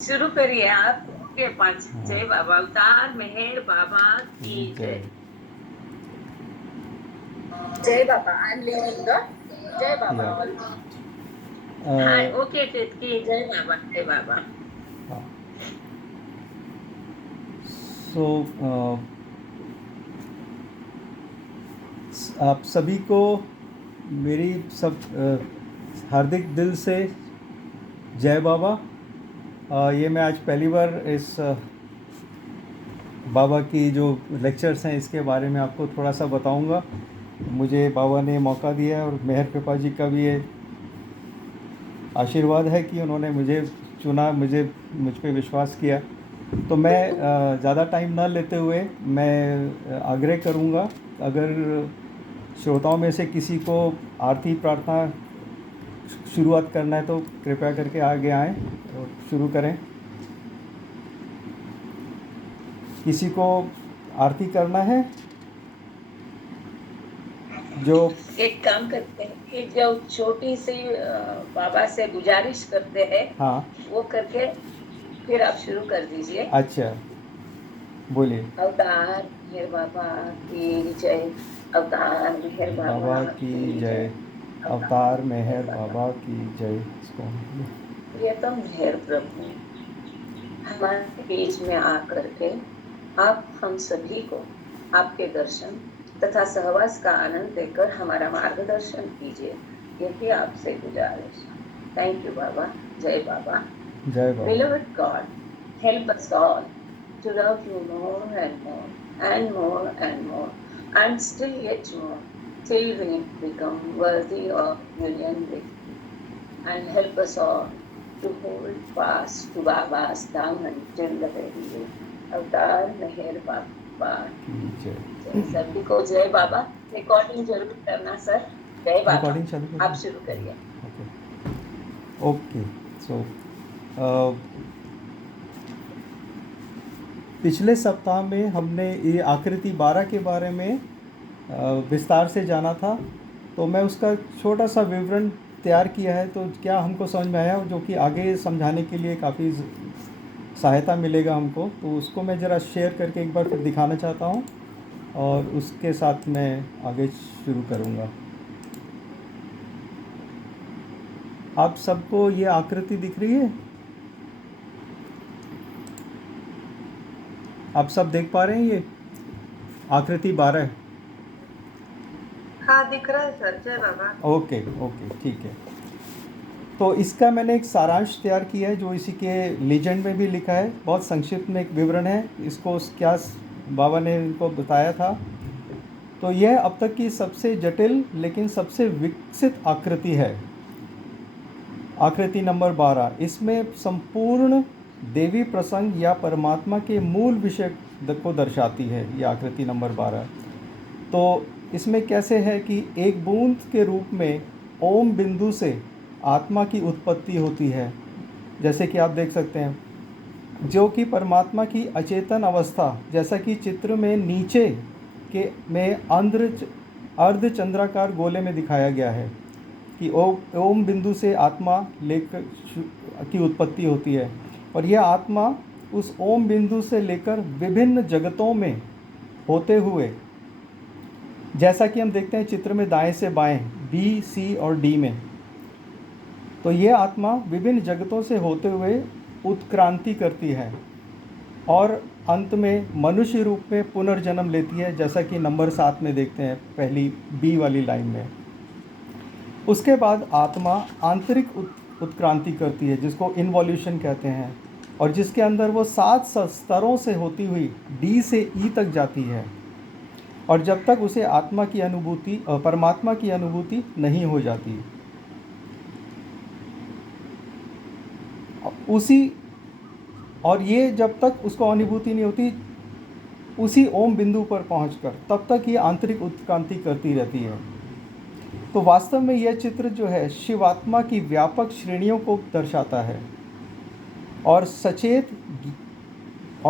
शुरू करिए आप के पांच। जय बाबा अवतार मेहर बाबा की जय। जय बाबा आई एम लीविंग द जय बाबा ऑल। हाँ ओके की जय बाबा जय बाबा। सो आप सभी को मेरी सब हार्दिक दिल से जय बाबा। ये मैं आज पहली बार इस बाबा की जो लेक्चर्स हैं इसके बारे में आपको थोड़ा सा बताऊंगा। मुझे बाबा ने मौका दिया और मेहर कृपा जी का भी ये आशीर्वाद है कि उन्होंने मुझे चुना, मुझ पे विश्वास किया। तो मैं ज़्यादा टाइम ना लेते हुए मैं आग्रह करूँगा, अगर श्रोताओं में से किसी को आरती प्रार्थना शुरुआत करना है तो कृपया करके आगे आएँ और शुरू करें। किसी को आरती करना है? जो एक काम करते हैं कि जो छोटी सी बाबा से गुजारिश करते हैं हाँ वो करके फिर आप शुरू कर दीजिए। अच्छा बोलिए। अवतार मेहर बाबा की जय। अवतार मेहर बाबा बाबा की की जय। जय। अवतार मेहर मेहर बाबा। बाबा की जय। इसको प्रियतम मेहर प्रभु हमारे बीच में आकर के आप हम सभी को आपके दर्शन तथा सहवास का आनंद देकर हमारा मार्गदर्शन कीजिए, यही आपसे गुजारिश। थैंक यू बाबा। जय बाबा। जय बाबा। Beloved God, help us all to love you more and more and more and more and still yet more till we become worthy of union with you. And help us all to hold fast to Baba's thumb until the very end. अवतार मेहर बाबा की जय। जय। सभी को जय बाबा। Recording जरूर करना sir. जय बाबा। रिकॉर्डिंग चालू कर आप दें? शुरू करिए। ओके सो पिछले सप्ताह में हमने ये आकृति 12 के बारे में विस्तार से जाना था, तो मैं उसका छोटा सा विवरण तैयार किया है। तो क्या हमको समझ में आया, जो कि आगे समझाने के लिए काफ़ी सहायता मिलेगा हमको, तो उसको मैं ज़रा शेयर करके एक बार फिर दिखाना चाहता हूँ और उसके साथ मैं आगे शुरू करूँगा। आप सबको ये आकृति दिख रही है? आप सब देख पा रहे हैं ये आकृति 12? हाँ दिख रहा है सर। जय बाबा। ओके ओके ठीक है। तो इसका मैंने एक सारांश तैयार किया है जो इसी के लीजेंड में भी लिखा है। बहुत संक्षिप्त में एक विवरण है, इसको क्या बाबा ने इनको बताया था। तो यह अब तक की सबसे जटिल लेकिन सबसे विकसित आकृति है, आकृति नंबर 12। इसमें संपूर्ण देवी प्रसंग या परमात्मा के मूल विषय को दर्शाती है ये आकृति नंबर 12। तो इसमें कैसे है कि एक बूंद के रूप में ओम बिंदु से आत्मा की उत्पत्ति होती है, जैसे कि आप देख सकते हैं, जो कि परमात्मा की अचेतन अवस्था, जैसा कि चित्र में नीचे के में अर्धचंद्राकार गोले में दिखाया गया है कि ओम बिंदु से आत्मा लेकर की उत्पत्ति होती है। और यह आत्मा उस ओम बिंदु से लेकर विभिन्न जगतों में होते हुए, जैसा कि हम देखते हैं चित्र में दाएं से बाएं बी, सी और डी में, तो ये आत्मा विभिन्न जगतों से होते हुए उत्क्रांति करती है और अंत में मनुष्य रूप में पुनर्जन्म लेती है, जैसा कि नंबर 7 में देखते हैं पहली बी वाली लाइन में। उसके बाद आत्मा आंतरिक उत्क्रांति करती है, जिसको इन्वॉल्यूशन कहते हैं, और जिसके अंदर वो 7 स्तरों से होती हुई डी से ई तक जाती है, और जब तक उसे आत्मा की अनुभूति परमात्मा की अनुभूति नहीं हो जाती। और ये जब तक उसको अनुभूति नहीं होती, उसी ओम बिंदु पर पहुंचकर तब तक ये आंतरिक उत्क्रांति करती रहती है। तो वास्तव में यह चित्र जो है शिवात्मा की व्यापक श्रेणियों को दर्शाता है, और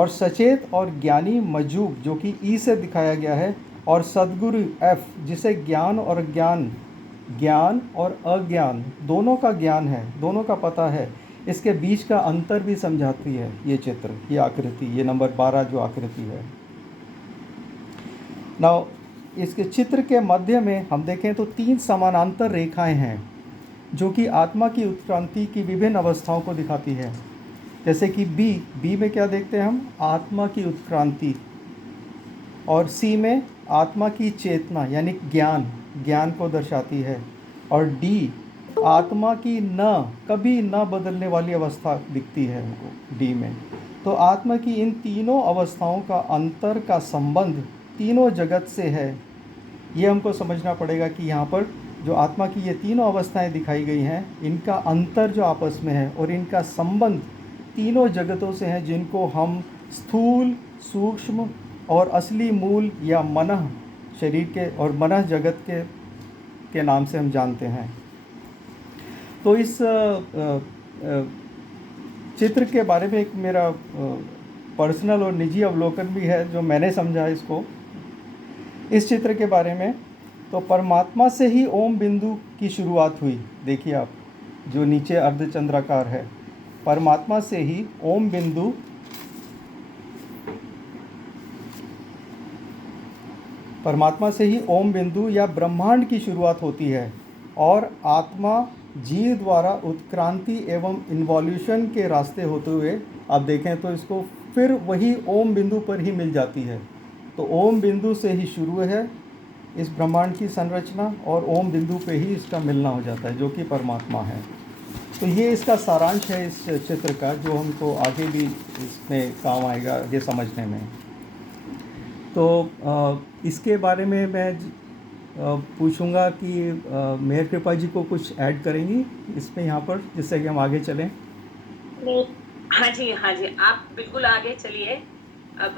सचेत और ज्ञानी मजूब, जो कि ई से दिखाया गया है, और सद्गुरु एफ, जिसे ज्ञान और अज्ञान दोनों का ज्ञान है, दोनों का पता है, इसके बीच का अंतर भी समझाती है ये चित्र, ये आकृति, ये नंबर 12 जो आकृति है। नाउ इसके चित्र के मध्य में हम देखें तो 3 समानांतर रेखाएं हैं जो कि आत्मा की उत्क्रांति की विभिन्न अवस्थाओं को दिखाती है। जैसे कि बी में क्या देखते हैं हम, आत्मा की उत्क्रांति, और सी में आत्मा की चेतना यानी ज्ञान को दर्शाती है, और डी आत्मा की कभी न बदलने वाली अवस्था दिखती है हमको डी में। तो आत्मा की इन तीनों अवस्थाओं का अंतर का संबंध तीनों जगत से है। ये हमको समझना पड़ेगा कि यहाँ पर जो आत्मा की ये तीनों अवस्थाएं दिखाई गई हैं, इनका अंतर जो आपस में है और इनका संबंध तीनों जगतों से है, जिनको हम स्थूल, सूक्ष्म और असली मूल या मनः शरीर के और मनः जगत के नाम से हम जानते हैं। तो इस चित्र के बारे में एक मेरा पर्सनल और निजी अवलोकन भी है जो मैंने समझा इसको, इस चित्र के बारे में। तो परमात्मा से ही ओम बिंदु की शुरुआत हुई। देखिए आप, जो नीचे अर्धचंद्राकार है, परमात्मा से ही ओम बिंदु या ब्रह्मांड की शुरुआत होती है, और आत्मा जीव द्वारा उत्क्रांति एवं इन्वॉल्यूशन के रास्ते होते हुए आप देखें तो इसको फिर वही ओम बिंदु पर ही मिल जाती है। तो ओम बिंदु से ही शुरू है इस ब्रह्मांड की संरचना, और ओम बिंदु पे ही इसका मिलना हो जाता है जो कि परमात्मा है। तो ये इसका सारांश है इस चित्र का, जो हमको आगे भी इसमें काम आएगा आगे समझने में। तो इसके बारे में मैं पूछूंगा कि मेहर कृपा जी को कुछ ऐड करेंगी इसमें यहाँ पर, जिससे कि हम आगे चलें। हाँ जी, आप बिल्कुल आगे चलिए। अब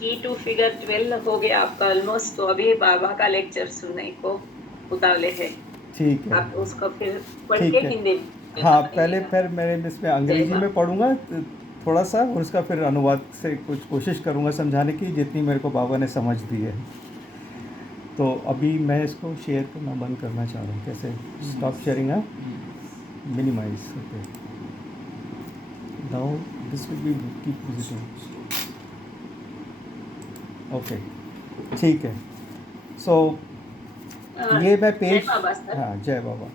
की टू फिगर 12 हो गया आपका ऑलमोस्ट, तो अभी बाबा का लेक्चर सुनने को उतावले है। ठीक है, आप उसको फिर पढ़ ठीक के है। हिंदी हाँ, पहले फिर मैं इसमें अंग्रेजी में पढ़ूंगा थोड़ा सा, और उसका फिर अनुवाद से कुछ कोशिश करूंगा समझाने की, जितनी मेरे को बाबा ने समझ दी है। तो अभी मैं इसको शेयर करना बंद करना चाह रहा हूँ। कैसे स्टॉप शेयरिंग है, minimize. Okay, now this will be keep visiting. Okay, ठीक है। सो ये मैं पेज, हाँ, जय बाबा।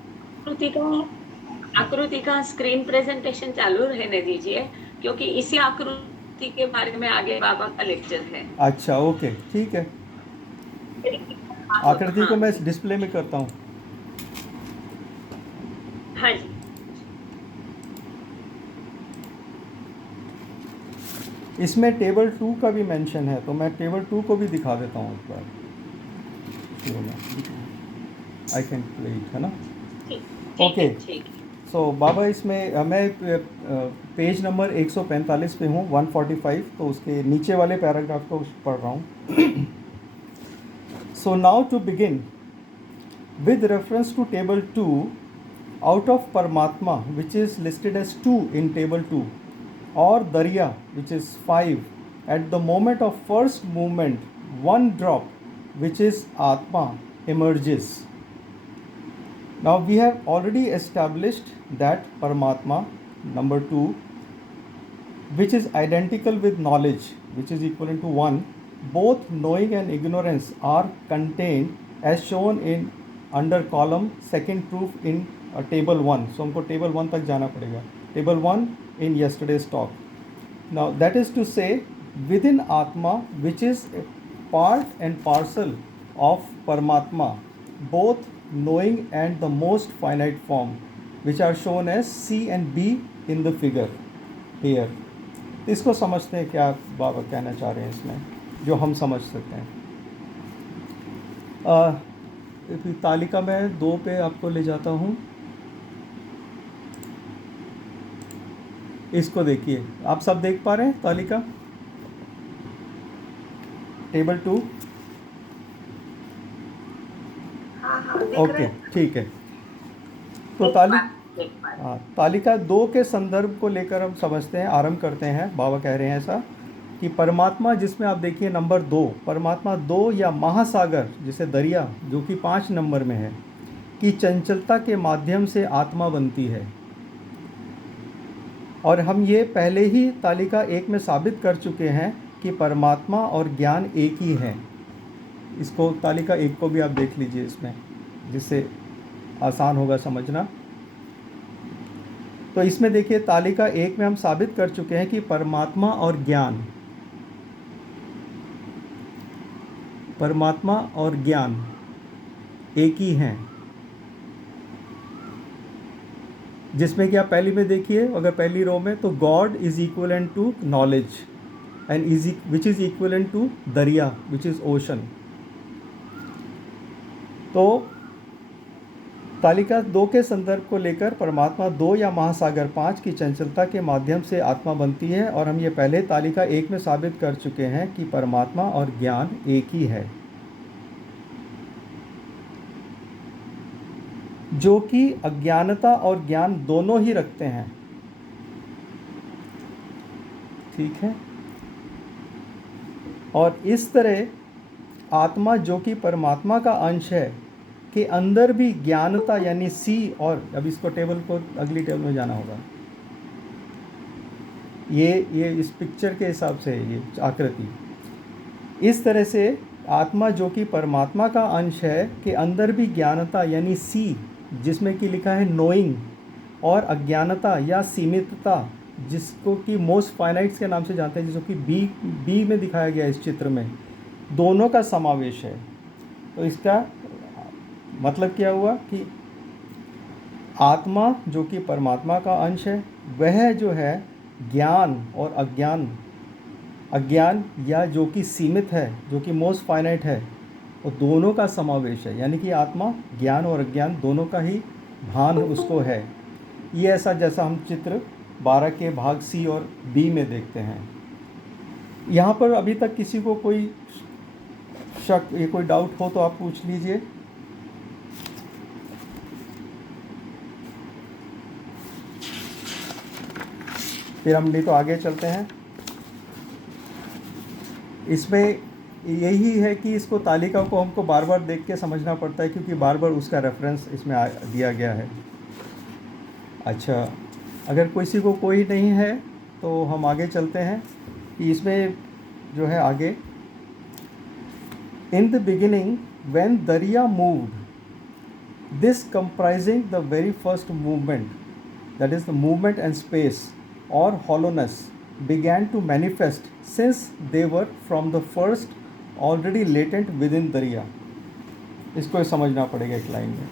आकृति का स्क्रीन प्रेजेंटेशन चालू रहने दीजिए, क्योंकि इसी आकृति के बारे में आगे बाबा का लेक्चर है। अच्छा, ओके, ठीक है। आकृति को मैं डिस्प्ले में करता हूँ। हाँ जी। इसमें टेबल 2 का भी मेंशन है, तो मैं टेबल 2 को भी दिखा देता हूँ एक बार। आई कैन प्ले इट, है ना? ओके। सो बाबा, इसमें मैं पेज नंबर 145 पे हूँ, 145, तो उसके नीचे वाले पैराग्राफ को पढ़ रहा हूँ। So now to begin, with reference to table 2, out of Paramatma, which is listed as 2 in table 2, or Darya, which is 5, at the moment of first movement, one drop, which is Atma, emerges. Now we have already established that Paramatma, number 2, which is identical with knowledge, which is equivalent to 1, both knowing and ignorance are contained as shown in under column second proof in table 1. So हमको table 1 तक जाना पड़ेगा, table 1 in yesterday's talk. Now that is to say, within Atma, which is a part and parcel of Paramatma, both knowing and the most finite form, which are shown as C and B in the figure here. इसको समझते हैं क्या बाबा कहना चाह रहे हैं इसमें, जो हम समझ सकते हैं। तालिका में 2 पे आपको ले जाता हूँ। इसको देखिए, आप सब देख पा रहे हैं तालिका, टेबल 2? ओके, ठीक है। तो तालिका 2 के संदर्भ को लेकर हम समझते हैं, आरंभ करते हैं। बाबा कह रहे हैं ऐसा कि परमात्मा, जिसमें आप देखिए नंबर 2, परमात्मा 2 या महासागर, जिसे दरिया, जो कि 5 नंबर में है, की चंचलता के माध्यम से आत्मा बनती है। और हम ये पहले ही तालिका 1 में साबित कर चुके हैं कि परमात्मा और ज्ञान एक ही हैं। इसको तालिका 1 को भी आप देख लीजिए इसमें, जिससे आसान होगा समझना। तो इसमें देखिए तालिका 1 में हम साबित कर चुके हैं कि परमात्मा और ज्ञान एक ही हैं। जिसमें कि आप पहली में देखिए, अगर पहली रो में, तो God is equivalent to knowledge and which is equivalent to दरिया विच इज ओशन। तो तालिका 2 के संदर्भ को लेकर परमात्मा 2 या महासागर 5 की चंचलता के माध्यम से आत्मा बनती है, और हम ये पहले तालिका 1 में साबित कर चुके हैं कि परमात्मा और ज्ञान एक ही है, जो कि अज्ञानता और ज्ञान दोनों ही रखते हैं। ठीक है। और इस तरह आत्मा जो कि परमात्मा का अंश है के अंदर भी ज्ञानता यानी सी, और अब इसको टेबल को अगली टेबल में जाना होगा, ये इस पिक्चर के हिसाब से ये आकृति इस तरह से आत्मा जो कि परमात्मा का अंश है के अंदर भी ज्ञानता यानी सी, जिसमें कि लिखा है नोइंग, और अज्ञानता या सीमितता जिसको कि मोस्ट फाइनाइट्स के नाम से जानते हैं, जिसको कि बी में दिखाया गया इस चित्र में, दोनों का समावेश है। तो इसका मतलब क्या हुआ कि आत्मा जो कि परमात्मा का अंश है, वह जो है ज्ञान और अज्ञान या जो कि सीमित है, जो कि मोस्ट फाइनाइट है, वो दोनों का समावेश है। यानी कि आत्मा ज्ञान और अज्ञान दोनों का ही भान उसको है। ये ऐसा जैसा हम चित्र 12 के भाग सी और बी में देखते हैं। यहाँ पर अभी तक किसी को कोई शक या कोई डाउट हो तो आप पूछ लीजिए। फिर हम नहीं तो आगे चलते हैं। इसमें यही है कि इसको तालिका को हमको बार बार देख के समझना पड़ता है, क्योंकि बार बार उसका रेफरेंस इसमें दिया गया है। अच्छा, अगर किसी को कोई नहीं है तो हम आगे चलते हैं कि इसमें जो है आगे, इन द बिगिनिंग व्हेन दरिया moved, this comprising the very first movement, that is the movement and space or hollowness began to manifest since they were from the first already latent within दरिया। इसको समझना पड़ेगा एक लाइन में।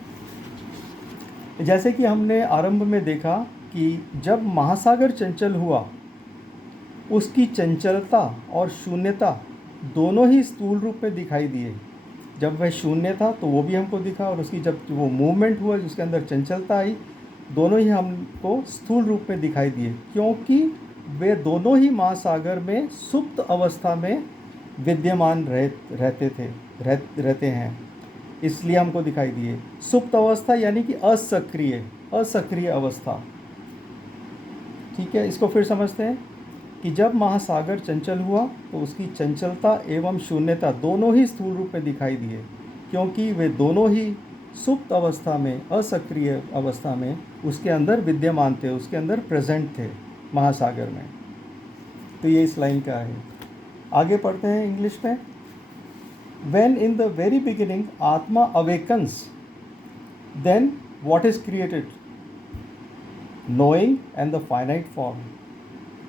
जैसे कि हमने आरंभ में देखा कि जब महासागर चंचल हुआ, उसकी चंचलता और शून्यता दोनों ही स्थूल रूप में दिखाई दिए। जब वह शून्य था तो वो भी हमको दिखा, और उसकी जब वो मूवमेंट हुआ जिसके अंदर चंचलता आई, दोनों ही हमको स्थूल रूप में दिखाई दिए, क्योंकि वे दोनों ही महासागर में सुप्त अवस्था में विद्यमान रहते हैं, इसलिए हमको दिखाई दिए। सुप्त अवस्था यानी कि असक्रिय अवस्था। ठीक है, इसको फिर समझते हैं कि जब महासागर चंचल हुआ तो उसकी चंचलता एवं शून्यता दोनों ही स्थूल रूप में दिखाई दिए, क्योंकि वे दोनों ही सुप्त अवस्था में, असक्रिय अवस्था में उसके अंदर विद्यमान थे, उसके अंदर प्रेजेंट थे महासागर में। तो ये इस लाइन का है। आगे पढ़ते हैं इंग्लिश में। When in the very beginning Atma awakens, then what is created? Knowing and the finite form.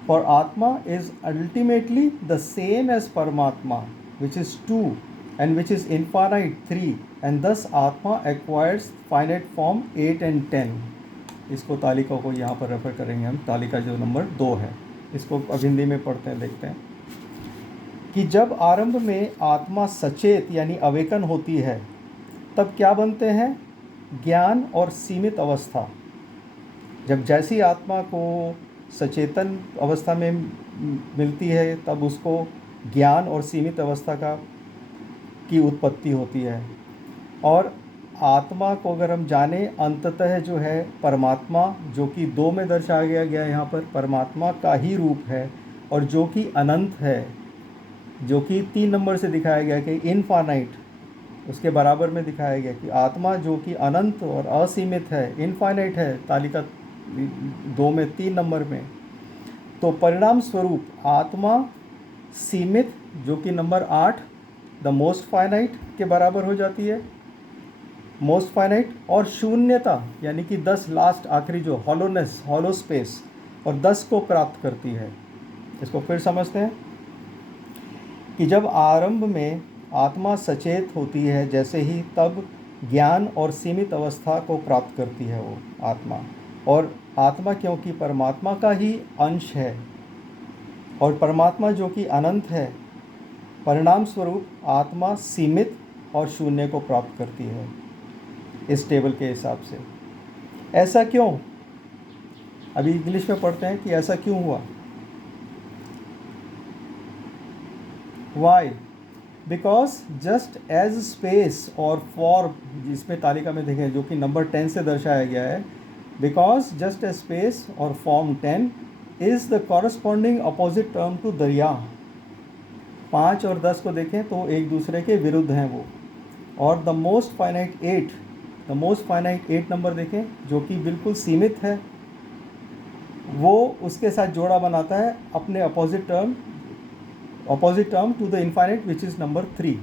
For Atma is ultimately the same as Paramatma, which is 2, and which is infinite 3, and thus Atma acquires finite form 8 and 10. इसको तालिका को यहाँ पर refer करेंगे हम, तालिका जो number 2 है। इसको अब हिंदी में पढ़ते हैं, देखते हैं कि जब आरंभ में आत्मा सचेत यानी अवेकन होती है, तब क्या बनते हैं? ज्ञान और सीमित अवस्था। जब जैसी आत्मा को सचेतन अवस्था में मिलती है, तब उसको ज्ञान और सीमित अवस्था की उत्पत्ति होती है। और आत्मा को अगर हम जाने, अंततः जो है परमात्मा, जो कि 2 में दर्शाया गया यहाँ पर, परमात्मा का ही रूप है, और जो कि अनंत है, जो कि 3 नंबर से दिखाया गया कि इनफाइनाइट, उसके बराबर में दिखाया गया कि आत्मा जो कि अनंत और असीमित है, इनफाइनाइट है, तालिका 2 में 3 नंबर में, तो परिणाम स्वरूप आत्मा सीमित, जो कि नंबर 8 द मोस्ट फाइनाइट के बराबर हो जाती है, मोस्ट फाइनाइट, और शून्यता यानी कि 10 लास्ट आखिरी जो हॉलोनेस, हॉलो स्पेस, और 10 को प्राप्त करती है। इसको फिर समझते हैं कि जब आरंभ में आत्मा सचेत होती है जैसे ही, तब ज्ञान और सीमित अवस्था को प्राप्त करती है वो आत्मा। और आत्मा क्योंकि परमात्मा का ही अंश है और परमात्मा जो कि अनंत है, परिणाम स्वरूप आत्मा सीमित और शून्य को प्राप्त करती है इस टेबल के हिसाब से। ऐसा क्यों? अभी इंग्लिश में पढ़ते हैं कि ऐसा क्यों हुआ। Why? Because just as space और फॉर्म, जिसमें तालिका में देखें जो कि नंबर 10 से दर्शाया गया है, बिकॉज जस्ट एज स्पेस और form 10 is the corresponding opposite term to दरिया। 5 और 10 को देखें तो एक दूसरे के विरुद्ध हैं वो। और the most finite 8, the most finite 8 number देखें जो कि बिल्कुल सीमित है, वो उसके साथ जोड़ा बनाता है अपने opposite term to the infinite which is number 3।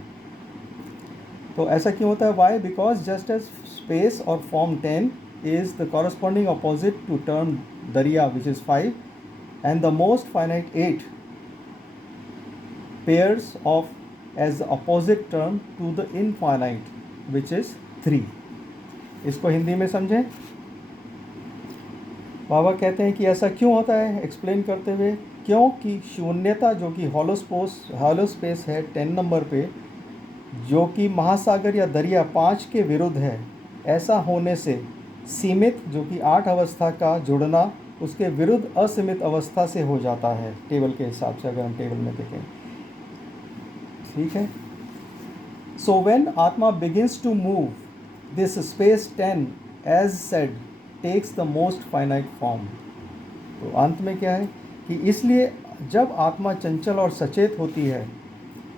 तो ऐसा क्यों होता है? Why? Because just as space और form 10 is the corresponding opposite to term दरिया which is 5, and the most finite 8 pairs of as the opposite term to the infinite which is 3। इसको हिंदी में समझें। बाबा कहते हैं कि ऐसा क्यों होता है, एक्सप्लेन करते हुए, क्योंकि शून्यता जो कि हॉलो स्पेस है 10 नंबर पे, जो कि महासागर या दरिया 5 के विरुद्ध है, ऐसा होने से सीमित जो कि 8 अवस्था का जुड़ना उसके विरुद्ध असीमित अवस्था से हो जाता है टेबल के हिसाब से, अगर हम टेबल में देखें। ठीक है। सो व्हेन आत्मा begins to move, this space 10 as said takes the most finite form. तो अंत में क्या है कि इसलिए जब आत्मा चंचल और सचेत होती है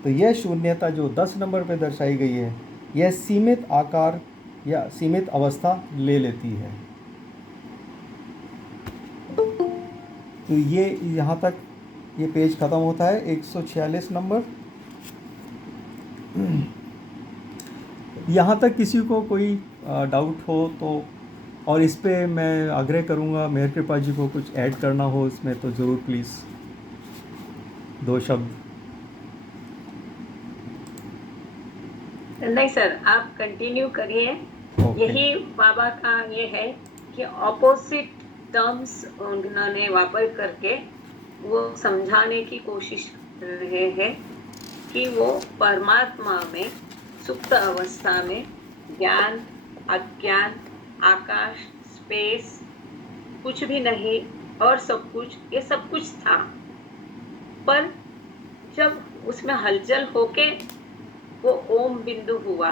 तो यह शून्यता जो 10 नंबर पर दर्शाई गई है, यह सीमित आकार या सीमित अवस्था ले लेती है। तो ये यहाँ तक ये पेज ख़त्म होता है, 146 नंबर। यहाँ तक किसी को कोई डाउट हो तो, और इस पे मैं आग्रह करूँगा मेहर कृपा जी को कुछ ऐड करना हो इसमें तो ज़रूर प्लीज़ 2 शब्द। नहीं सर, आप कंटिन्यू करिए। Okay. यही बाबा का ये है कि ऑपोजिट टर्म्स उन्होंने वापर करके वो समझाने की कोशिश कर रहे हैं कि वो परमात्मा में सुप्त अवस्था में ज्ञान, अज्ञान, आकाश, स्पेस कुछ भी नहीं और सब कुछ, ये सब कुछ था, पर जब उसमें हलचल होके वो ओम बिंदु हुआ,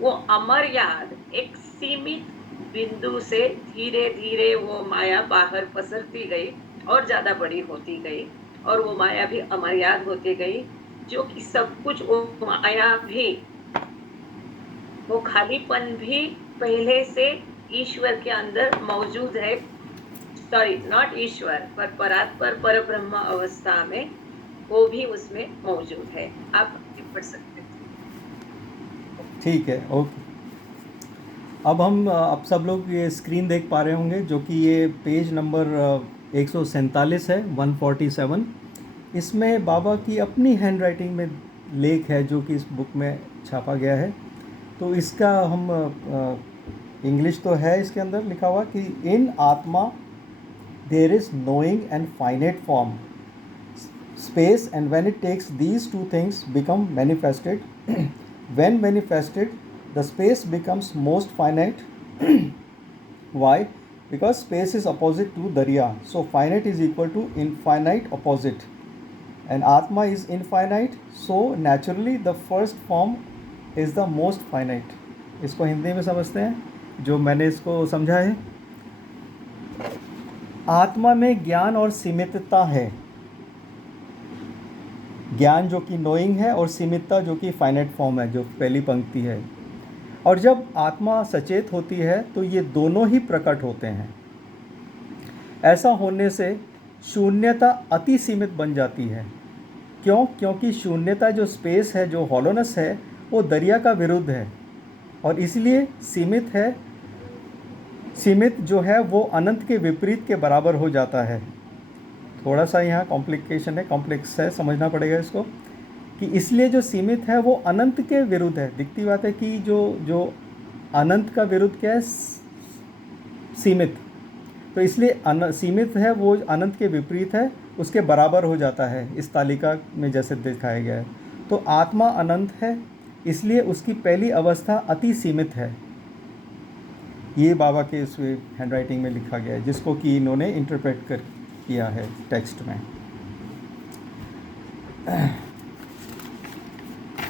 वो अमर याद एक सीमित बिंदु से धीरे धीरे वो माया बाहर पसरती गई और ज़्यादा बड़ी होती गई, और वो माया भी अमर याद होती गई, जो कि सब कुछ वो माया भी, वो खालीपन भी पहले से ईश्वर के अंदर मौजूद है। सॉरी, नॉट ईश्वर, पर परात्पर पर ब्रह्म अवस्था में वो भी उसमें मौजूद है। आप पढ़ सकते हैं। ठीक है, ओके। अब सब लोग ये स्क्रीन देख पा रहे होंगे जो कि ये पेज नंबर 147 है, 147। इसमें बाबा की अपनी हैंड राइटिंग में लेख है जो कि इस बुक में छापा गया है। तो इसका हम इंग्लिश तो है इसके अंदर लिखा हुआ कि इन आत्मा there is knowing and finite form space, and when it takes these two things become manifested, when manifested the space becomes most finite. Why? Because space is opposite to darya, so finite is equal to infinite opposite, and atma is infinite, so naturally the first form is the most finite. इसको हिंदी में समझते हैं जो मैंने इसको समझा है। आत्मा में ज्ञान और सीमितता है, ज्ञान जो कि नोइंग है और सीमितता जो कि फाइनाइट फॉर्म है, जो पहली पंक्ति है। और जब आत्मा सचेत होती है तो ये दोनों ही प्रकट होते हैं। ऐसा होने से शून्यता अति सीमित बन जाती है। क्यों? क्योंकि शून्यता जो स्पेस है, जो हॉलोनेस है, वो दरिया का विरुद्ध है और इसलिए सीमित है। सीमित जो है वो अनंत के विपरीत के बराबर हो जाता है। थोड़ा सा यहाँ कॉम्प्लिकेशन है, कॉम्प्लेक्स है, समझना पड़ेगा इसको कि इसलिए जो सीमित है वो अनंत के विरुद्ध है। दिखती बात है कि जो जो अनंत का विरुद्ध क्या है? सीमित। तो इसलिए सीमित है वो अनंत के विपरीत है, उसके बराबर हो जाता है इस तालिका में जैसे दिखाया गया है। तो आत्मा अनंत है, इसलिए उसकी पहली अवस्था अति सीमित है। ये बाबा के इस हैंड राइटिंग में लिखा गया है, जिसको कि इन्होंने इंटरप्रेट कर किया है टेक्स्ट में।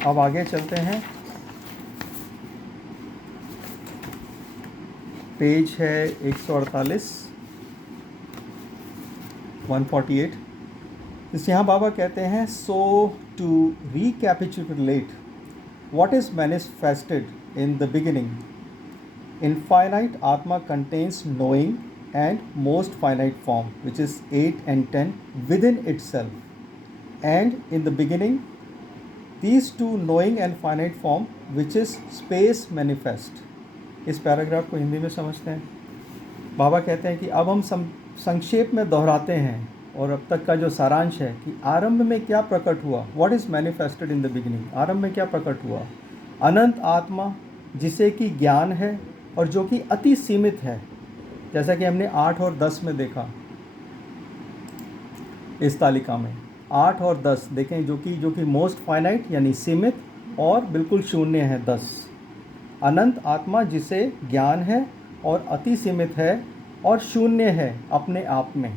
अब आगे चलते हैं। पेज है 148, 148। इस यहाँ बाबा कहते हैं, so to recapitulate what is manifested in the beginning, infinite Atma contains knowing and most finite form, which is 8 and 10 within itself. And in the beginning, these two knowing and finite form, which is space manifest. इस paragraph को हिंदी में समझते हैं। बाबा कहते हैं कि अब हम संक्षेप में दोहराते हैं और अब तक का जो सारांश है कि आरंभ में क्या प्रकट हुआ। What is manifested in the beginning, आरंभ में क्या प्रकट हुआ? अनंत आत्मा, जिसे कि ज्ञान है और जो कि अति सीमित है, जैसा कि हमने 8 और 10 में देखा। इस तालिका में 8 और 10 देखें, जो कि मोस्ट फाइनाइट यानी सीमित और बिल्कुल शून्य है 10। अनंत आत्मा जिसे ज्ञान है और अति सीमित है और शून्य है अपने आप में।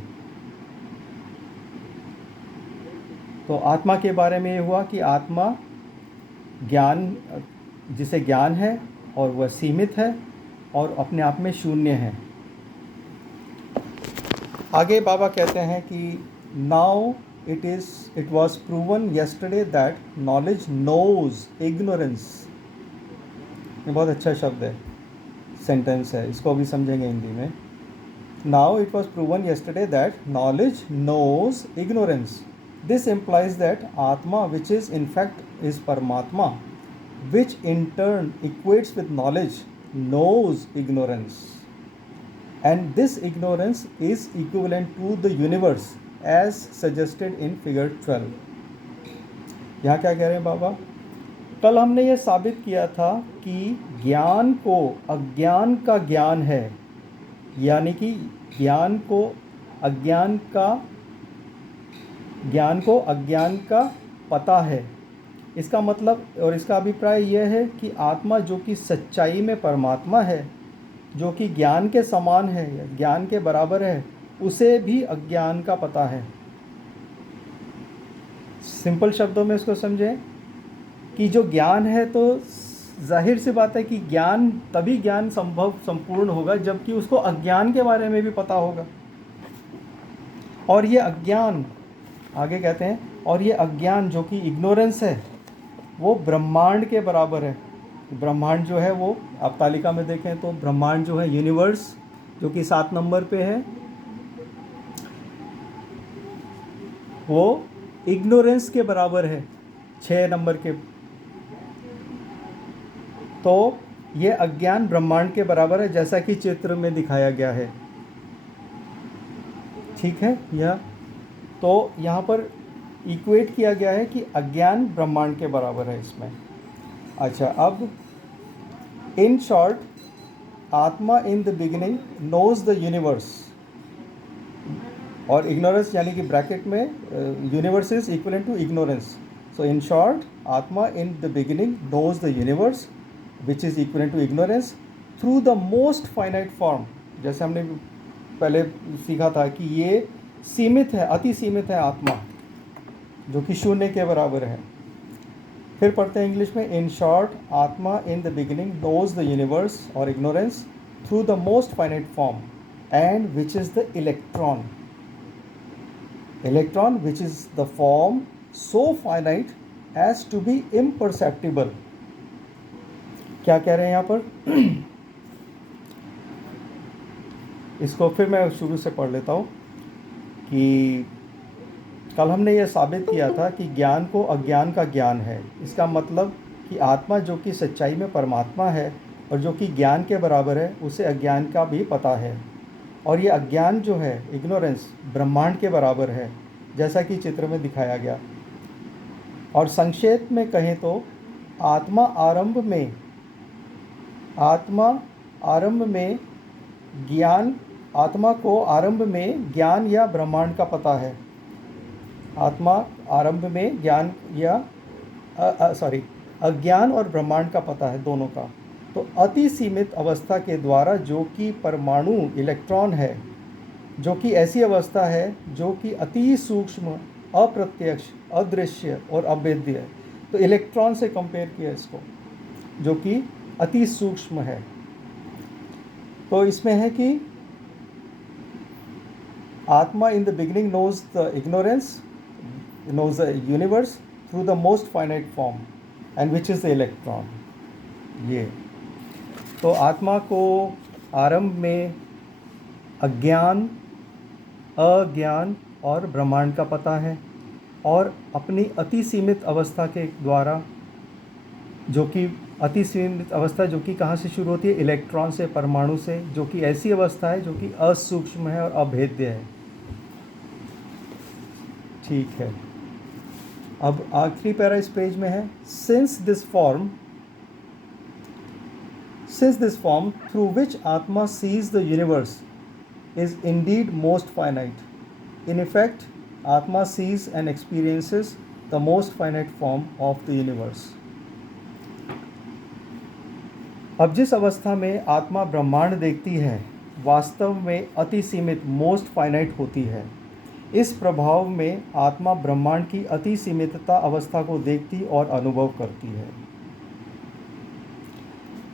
तो आत्मा के बारे में ये हुआ कि आत्मा ज्ञान, जिसे ज्ञान है और वह सीमित है और अपने आप में शून्य है। आगे बाबा कहते हैं कि now it was proven yesterday that knowledge knows ignorance. ये बहुत अच्छा शब्द है, सेंटेंस है, इसको अभी समझेंगे हिंदी में। Now it was proven yesterday that knowledge knows ignorance. This implies that Atma, which is in fact is Paramatma, which in turn equates with knowledge, knows ignorance. And this ignorance is equivalent to the universe as suggested in figure 12. यहाँ क्या कह रहे हैं बाबा? कल हमने ये साबित किया था कि ज्ञान को अज्ञान का ज्ञान है, यानी कि ज्ञान को अज्ञान का पता है। इसका मतलब और इसका अभिप्राय यह है कि आत्मा जो कि सच्चाई में परमात्मा है, जो कि ज्ञान के समान है या ज्ञान के बराबर है, उसे भी अज्ञान का पता है। सिंपल शब्दों में इसको समझें कि जो ज्ञान है, तो जाहिर सी बात है कि तभी ज्ञान संपूर्ण होगा जबकि उसको अज्ञान के बारे में भी पता होगा। और ये अज्ञान, आगे कहते हैं, और ये अज्ञान जो कि इग्नोरेंस है, वो ब्रह्मांड के बराबर है। ब्रह्मांड जो है वो आप तालिका में देखें तो ब्रह्मांड जो है यूनिवर्स, जो कि 7 नंबर पे है, वो इग्नोरेंस के बराबर है 6 नंबर के। तो ये अज्ञान ब्रह्मांड के बराबर है, जैसा कि चित्र में दिखाया गया है। ठीक है, यह तो यहाँ पर इक्वेट किया गया है कि अज्ञान ब्रह्मांड के बराबर है इसमें। अच्छा, अब in short, atma in the beginning knows the universe, और इग्नोरेंस यानी कि ब्रैकेट में universe is equivalent to ignorance. So in short, atma in the beginning knows the universe which is equivalent to ignorance through the most finite form. जैसे हमने पहले सीखा था कि ये सीमित है, अति सीमित है आत्मा, जो कि शून्य के बराबर है। फिर पढ़ते हैं इंग्लिश में। In short, atma in the beginning knows the universe और ignorance through the most finite form, and which is the electron. Electron which is the form so finite as to be imperceptible. क्या कह रहे हैं यहाँ पर? इसको फिर मैं शुरू से पढ़ लेता हूँ। कि कल हमने यह साबित किया था कि ज्ञान को अज्ञान का ज्ञान है। इसका मतलब कि आत्मा जो कि सच्चाई में परमात्मा है और जो कि ज्ञान के बराबर है, उसे अज्ञान का भी पता है। और ये अज्ञान जो है, इग्नोरेंस, ब्रह्मांड के बराबर है, जैसा कि चित्र में दिखाया गया। और संक्षेप में कहें तो आत्मा आरंभ में ज्ञान, आत्मा को आरंभ में ज्ञान या ब्रह्मांड का पता है। आत्मा आरंभ में ज्ञान या अज्ञान और ब्रह्मांड का पता है, दोनों का। तो अति सीमित अवस्था के द्वारा जो कि परमाणु इलेक्ट्रॉन है, जो कि ऐसी अवस्था है जो कि अति सूक्ष्म, अप्रत्यक्ष, अदृश्य और अभेद्य है। तो इलेक्ट्रॉन से कंपेयर किया इसको, जो कि अति सूक्ष्म है। तो इसमें है कि आत्मा in the beginning knows the ignorance, knows the universe through the most finite form, and which is the electron. ये तो आत्मा को आरंभ में अज्ञान, और ब्रह्मांड का पता है, और अपनी अति सीमित अवस्था के द्वारा, जो कि अति सीमित अवस्था जो कि कहाँ से शुरू होती है? इलेक्ट्रॉन से, परमाणु से, जो कि ऐसी अवस्था है जो कि असूक्ष्म है और अभेद्य है। ठीक है, अब आखिरी पैरा इस पेज में है। Since this form through which atma sees the universe is indeed most finite, in effect atma sees and experiences the most finite form of the universe. अब जिस अवस्था में आत्मा ब्रह्मांड देखती है, वास्तव में अति सीमित, मोस्ट फाइनाइट होती है। इस प्रभाव में आत्मा ब्रह्मांड की अति सीमितता अवस्था को देखती और अनुभव करती है।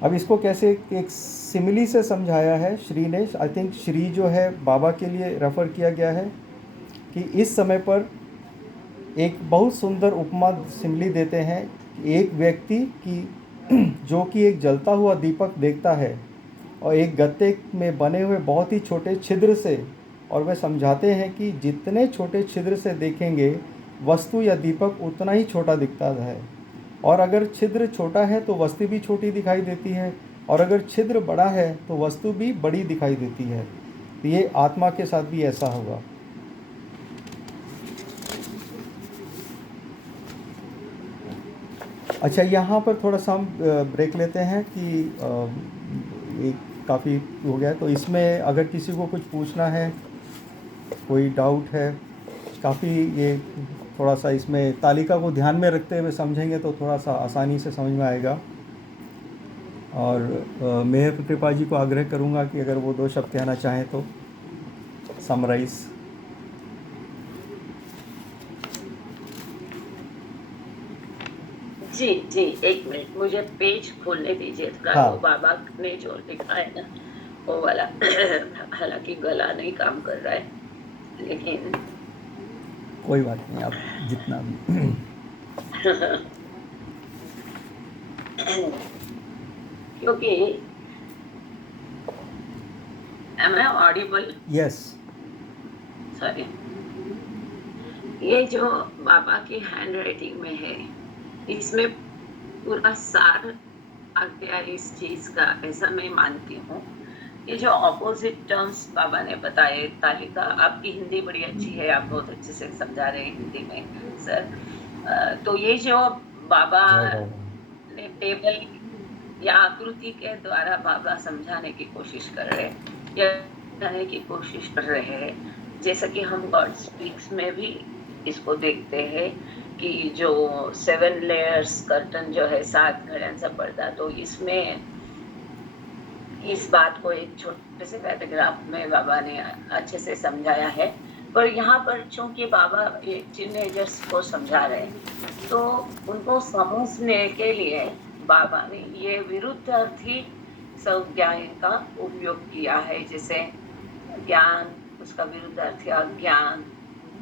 अब इसको कैसे एक सिमिली से समझाया है श्री ने। आई थिंक श्री जो है बाबा के लिए रेफर किया गया है कि इस समय पर एक बहुत सुंदर उपमा सिमिली देते हैं कि एक व्यक्ति की जो कि एक जलता हुआ दीपक देखता है और एक गत्ते में बने हुए बहुत ही छोटे छिद्र से, और वे समझाते हैं कि जितने छोटे छिद्र से देखेंगे वस्तु या दीपक उतना ही छोटा दिखता है, और अगर छिद्र छोटा है तो वस्तु भी छोटी दिखाई देती है, और अगर छिद्र बड़ा है तो वस्तु भी बड़ी दिखाई देती है। तो ये आत्मा के साथ भी ऐसा होगा। अच्छा, यहाँ पर थोड़ा सा हम ब्रेक लेते हैं कि एक काफ़ी हो गया। तो इसमें अगर किसी को कुछ पूछना है, कोई डाउट है, काफ़ी ये थोड़ा सा इसमें तालिका को ध्यान में रखते हुए समझेंगे तो थोड़ा सा आसानी से समझ में आएगा। और मेहर कृपा जी को आग्रह करूँगा कि अगर वो 2 शब्द कहना चाहें तो समराइज। जी जी, एक मिनट, मुझे पेज खोलने दीजिए थोड़ा। हाँ। वो बाबा ने जो लिखा है ना, वो वाला हालांकि गला नहीं काम कर रहा है, लेकिन कोई बात नहीं, आप जितना भी क्योंकि am I audible? Yes. Sorry, ये जो बाबा की हैंड राइटिंग में है, इसमें पूरा सार आ गया इस चीज का, ऐसा मैं मानती हूँ। ये जो ऑपोजिट टर्म्स बाबा ने बताए, तालिका, आपकी हिंदी बड़ी अच्छी है, आप बहुत अच्छे से समझा रहे हैं हिंदी में सर। तो ये जो बाबा ने टेबल या आकृति के द्वारा बाबा समझाने की कोशिश कर रहे हैं या समझाने की कोशिश कर रहे हैं, जैसा कि हम गॉड स्पीक्स में भी इसको देखते हैं कि जो 7 लेयर्स कर्टन जो है, 7 घड़ियांचा पर्दा, तो इसमें इस बात को एक छोटे से पैराग्राफ में बाबा ने अच्छे से समझाया है। पर यहाँ पर चूंकि बाबा ये टीनेजर्स को समझा रहे हैं, तो उनको समझने के लिए बाबा ने ये विरुद्धार्थी संज्ञा का उपयोग किया है। जैसे ज्ञान, उसका विरुद्धार्थी अज्ञान।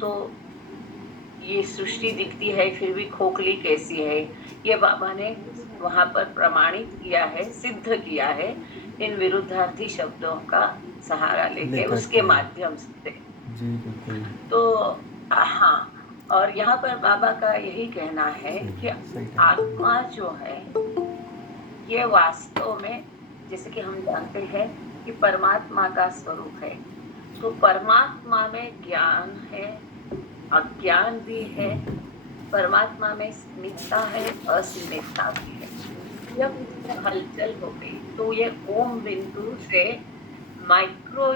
तो ये सृष्टि दिखती है फिर भी खोखली कैसी है, ये बाबा ने वहाँ पर प्रमाणित किया है, सिद्ध किया है इन विरुद्धार्थी शब्दों का सहारा लेके, उसके माध्यम से। जी बिल्कुल तो हाँ, और यहाँ पर बाबा का यही कहना है कि सही कहा। आत्मा जो है ये वास्तव में, जैसे कि हम जानते हैं कि परमात्मा का स्वरूप है, तो परमात्मा में ज्ञान है, अज्ञान भी है, परमात्मा में सीमितता है, असीमितता भी है। जब इसमें हलचल हो गई तो ये ओम बिंदु से माइक्रो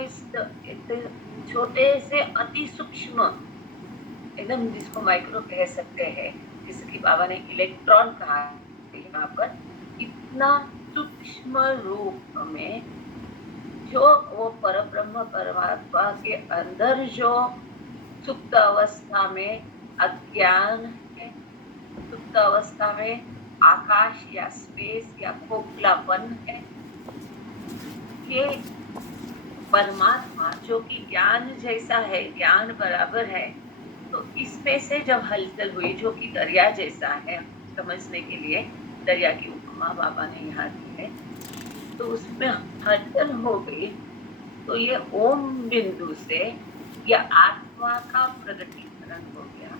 छोटे से अति सूक्ष्म, एकदम जिसको माइक्रो कह सकते हैं, जैसे कि बाबा ने इलेक्ट्रॉन कहा है यहाँ पर, इतना सूक्ष्म रूप में जो वो परब्रह्म परमात्मा के अंदर जो सुप्त अवस्था में अज्ञान है, सुप्त अवस्था में आकाश या स्पेस या खोखलापन है, ये परमात्मा जो कि ज्ञान जैसा है, ज्ञान बराबर है, तो इसमें से जब हलचल हुई जो कि दरिया जैसा है, समझने के लिए दरिया की उपमा बाबा ने यहाँ दी है, तो उसमें हलचल हो गई, तो ये ओम बिंदु से यह आत्मा का प्रगटीकरण हो गया,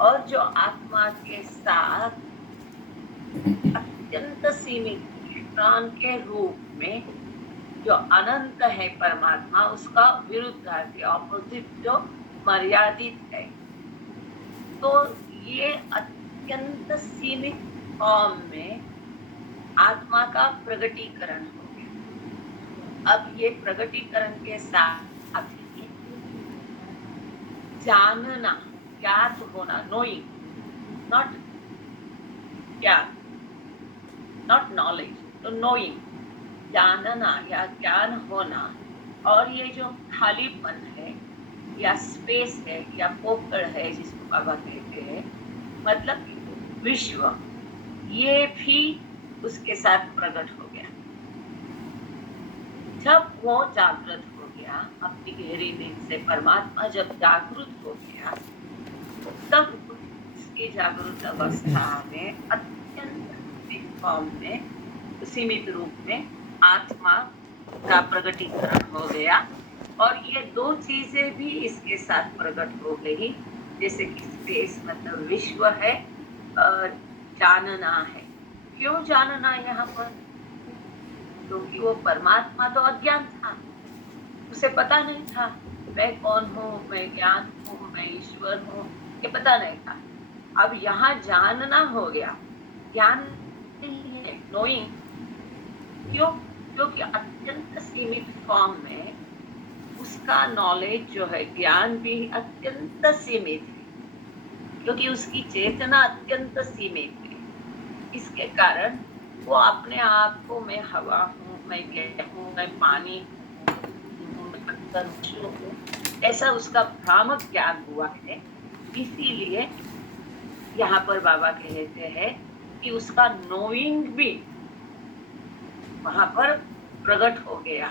और जो आत्मा के साथ अत्यंत सीमित इलेक्ट्रॉन के रूप में जो अनंत है परमात्मा, उसका विरुद्धार्थी ऑपोजिट जो मर्यादित है, तो ये अत्यंत सीमित फॉर्म में आत्मा का प्रगटीकरण हो गया। अब ये प्रगटीकरण के साथ ही जानना, ज्ञात होना, नोइंग, नॉट ज्ञान, नॉट नॉलेज, तो नोइंग, जानना या ज्ञान होना, और ये जो खालीपन है या स्पेस है या पोकड़ है जिसको बाबा कहते हैं, मतलब विश्व, ये भी उसके साथ प्रकट हो गया। जब वो जागृत हो गया अपनी गहरी नींद से, परमात्मा जब जागृत हो गया, तब उसकी जागृत अवस्था में अत्यंत फॉर्म में, सीमित रूप में आत्मा का प्रगटीकरण हो गया, और ये दो चीजें भी इसके साथ प्रकट हो गई, जैसे कि स्पेस मतलब विश्व है, और जानना है। क्यों जानना यहाँ पर? क्योंकि वो परमात्मा तो अज्ञान था, उसे पता नहीं था मैं कौन हूँ, मैं ज्ञान हूँ, मैं ईश्वर हूँ, ये पता नहीं था। अब यहाँ जानना हो गया, ज्ञान नहीं है, नोइंग। क्यों? क्योंकि अत्यंत सीमित फॉर्म में उसका नॉलेज जो है, ज्ञान भी अत्यंत सीमित है, क्योंकि उसकी चेतना अत्यंत सीमित है। इसके कारण वो अपने आप को मैं हवा हूँ, मैं क्या हूँ, मैं पानी हूँ, मैं पत्थर हूँ, ऐसा उसका भ्रामक ज्ञान हुआ है। इसीलिए यहाँ पर बाबा कहते हैं कि उसका नोइंग भी वहां पर प्रकट हो गया,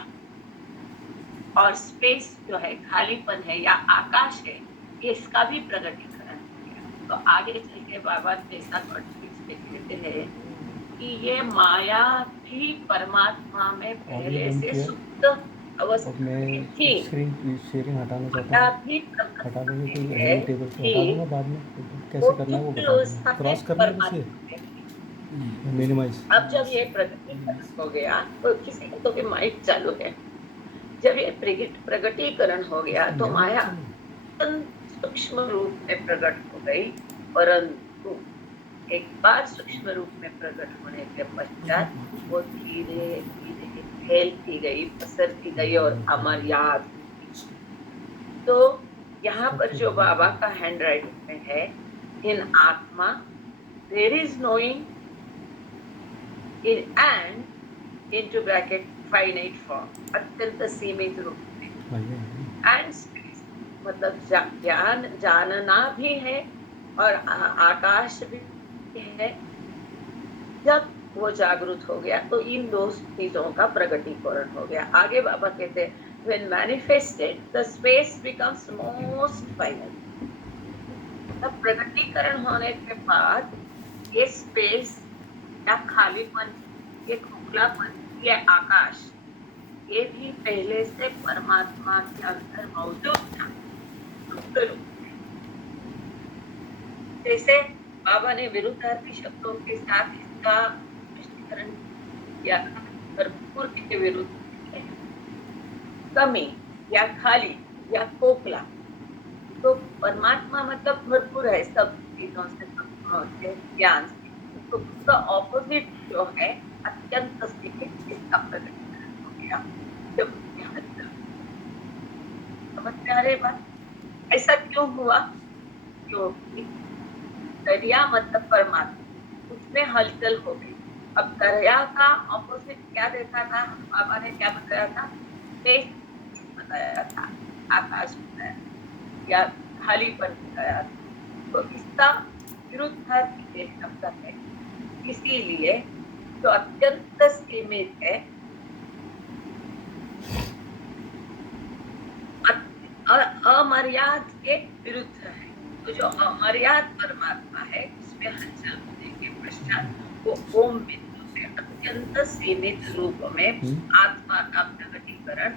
और स्पेस जो है, खालीपन है या आकाश है, इसका भी प्रकटीकरण हो गया। तो आगे चल के बाबा जैसा कहते हैं कि ये माया भी परमात्मा में पहले से सुप्त अवस्था में थी, स्क्रीन शेयरिंग हटाना चाहता माया हूँ, भी हटा दोगे तो है हेवी टेबल से हटा दूंगा कि बाद में, वो कैसे करना है वो सुप्त बता अवस्था दूंगा, में क्रॉस करना है बस ये परमात्मा में थी। मिनिमाइज। अब जब ये प्रगटीकरण हो गया, तो किसी का तो भी माइक चालू है, जब ये प्रगटीकरण हो गया तो माया सूक्ष्म रूप में प्रकट हो गई, परंतु एक बार सूक्ष्म रूप में प्रकट होने के पश्चात वो धीरे धीरे फैलती गई, पसरती गई और अमर्याद हुई। तो यहाँ पर जो बाबा का हैंड राइटिंग में है, इन आत्मा there is knowing in and into bracket finite form, अत्यंत सीमित रूप में, एंड स्पेस मतलब ज्ञान, जानना भी है और आकाश भी है। जब वो जागृत हो गया तो इन दो चीजों का प्रगटीकरण हो गया। आगे बाबा कहते हैं when manifested the space becomes most final, तब प्रगटीकरण होने के बाद ये स्पेस या खालीपन, ये खोखलापन, ये आकाश, ये भी पहले से परमात्मा के अंदर मौजूद था, गुप्त रूप में। जैसे बाबा ने विरुद्धार्थी शब्दों के साथ इसका स्पष्टीकरण किया था, भरपूर के विरुद्ध कमी या खाली या खोखला। तो परमात्मा मतलब भरपूर है सब चीजों से, सब ज्ञान से। तो उसका ऑपोजिट जो है अत्यंत सीमित, इसका प्रकटीकरण हो गया जब उसने हलचल। समझ में आ रही बात? ऐसा क्यों हुआ? क्योंकि दरिया मतलब परमात्मा, उसमें हलचल हो गई। अब दरिया का ऑपोजिट क्या देखा था? बाबा ने क्या बताया था? स्पेस बताया था, आकाश बताया या खालीपन बताया था। तो इसका विरुद्धार्थी ये शब्द है, इसीलिए जो अत्यंत सीमित है, अमर्याद के विरुद्ध है। तो जो अमर्याद परमात्मा है, उसमें हलचल होने के पश्चात वो ओम बिंदु से अत्यंत सीमित रूप में आत्मा का प्रकटीकरण,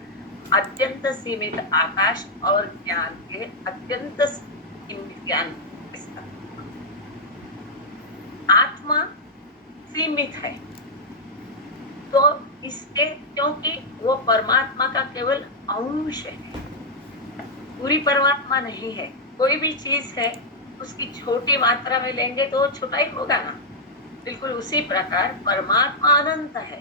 अत्यंत सीमित आकाश और ज्ञान के अत्यंत सीमित ज्ञान। आत्मा सीमित है, तो इससे, क्योंकि वो परमात्मा का केवल अंश है, पूरी परमात्मा नहीं है। कोई भी चीज है, उसकी छोटी मात्रा में लेंगे तो छोटा ही होगा ना। बिल्कुल उसी प्रकार परमात्मा अनंत है,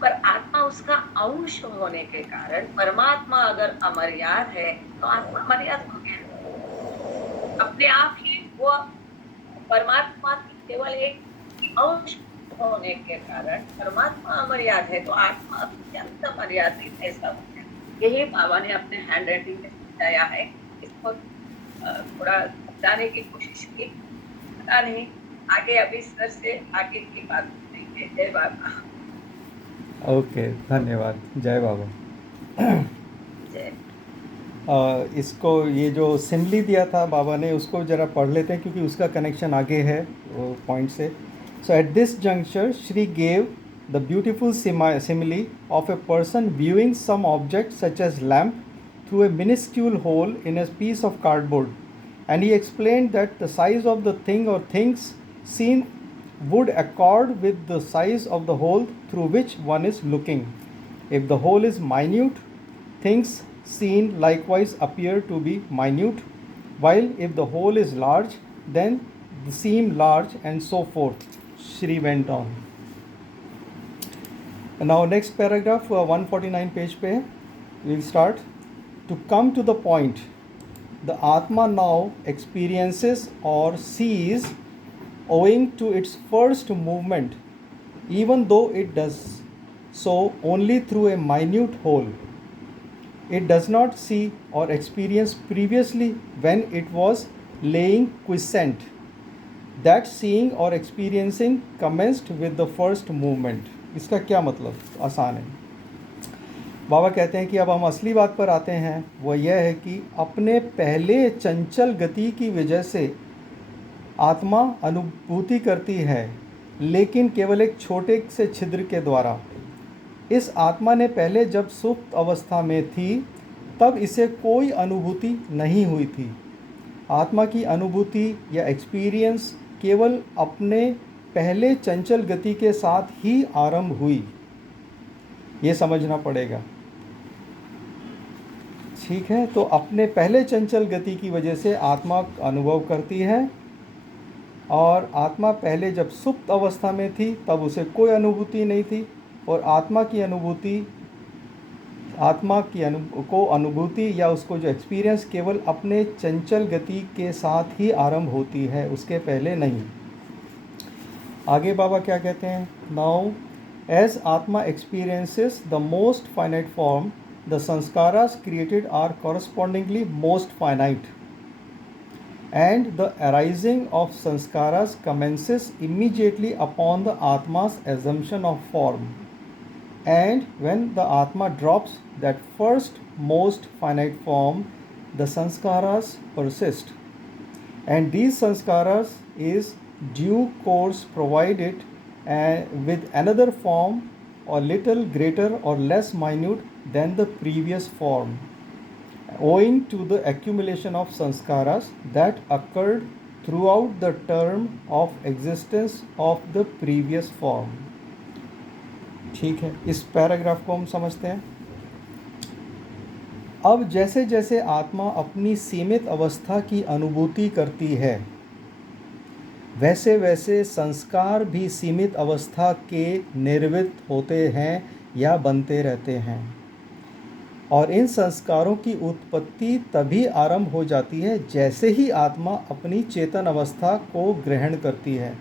पर आत्मा उसका अंश होने के कारण, परमात्मा अगर अमर्याद है तो आत्मा मर्याद हो गया। अपने आप ही वो परमात्मा की केवल एक अंश होने के कारण परमात्मा अमर्याद है, तो आत्मा अत्यंत मर्यादित ऐसा हो गया। यही बाबा ने अपने हैंड राइटिंग में समझाया है। इसको थोड़ा समझाने की कोशिश की, पता नहीं आगे अभी सर से आगे की बात करेंगे। जय बाबा। ओके, धन्यवाद। जय बाबा। जय। इसको ये जो सिमली दिया था बाबा ने, उसको ज़रा पढ़ लेते हैं क्योंकि उसका कनेक्शन आगे है वो पॉइंट से। So at this juncture Shri gave the beautiful simile of a person viewing some object such as lamp through a minuscule hole in a piece of cardboard, and he explained that the size of the thing or things seen would accord with the size of the hole through which one is looking. If the hole is minute, things seen likewise appear to be minute, while if the hole is large, then they seem large, and so forth. Shri went on. Now next paragraph, 149 page pe we'll start. To come to the point, the Atma now experiences or sees owing to its first movement, even though it does so only through a minute hole. It does not see or experience previously when it was laying quiescent. That seeing or experiencing commenced with the first movement. इसका क्या मतलब? आसान है। बाबा कहते हैं कि अब हम असली बात पर आते हैं। वो यह है कि अपने पहले चंचल गति की वजह से आत्मा अनुभूति करती है, लेकिन केवल एक छोटे से छिद्र के द्वारा। इस आत्मा ने पहले जब सुप्त अवस्था में थी तब इसे कोई अनुभूति नहीं हुई थी। आत्मा की अनुभूति या एक्सपीरियंस केवल अपने पहले चंचल गति के साथ ही आरंभ हुई। ये समझना पड़ेगा, ठीक है? तो अपने पहले चंचल गति की वजह से आत्मा अनुभव करती है, और आत्मा पहले जब सुप्त अवस्था में थी तब उसे कोई अनुभूति नहीं थी, और आत्मा की अनुभूति या उसको जो एक्सपीरियंस केवल अपने चंचल गति के साथ ही आरंभ होती है, उसके पहले नहीं। आगे बाबा क्या कहते हैं? नाउ एज आत्मा experiences the most finite form, the sanskaras created are correspondingly most finite, and the arising of sanskaras commences immediately upon the atma's assumption of form, and when the atma drops that first most finite form, the sanskaras persist, and these sanskaras is due course provided with another form or little greater or less minute than the previous form, owing to the accumulation of sanskaras that occurred throughout the term of existence of the previous form. ठीक है, इस paragraph को हम समझते हैं। अब जैसे जैसे आत्मा अपनी सीमित अवस्था की अनुभूति करती है, वैसे वैसे संस्कार भी सीमित अवस्था के निर्मित होते हैं या बनते रहते हैं, और इन संस्कारों की उत्पत्ति तभी आरंभ हो जाती है जैसे ही आत्मा अपनी चेतन अवस्था को ग्रहण करती है।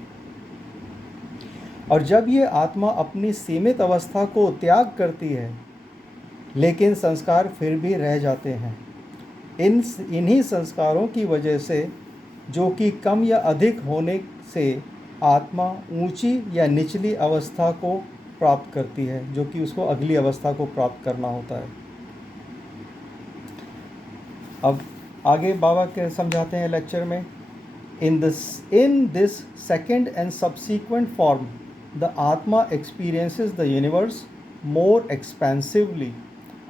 और जब ये आत्मा अपनी सीमित अवस्था को त्याग करती है, लेकिन संस्कार फिर भी रह जाते हैं। इन्हीं संस्कारों की वजह से, जो कि कम या अधिक होने से, आत्मा ऊंची या निचली अवस्था को प्राप्त करती है, जो कि उसको अगली अवस्था को प्राप्त करना होता है। अब आगे बाबा के समझाते हैं लेक्चर में, in this second and subsequent form the atma experiences the universe more expensively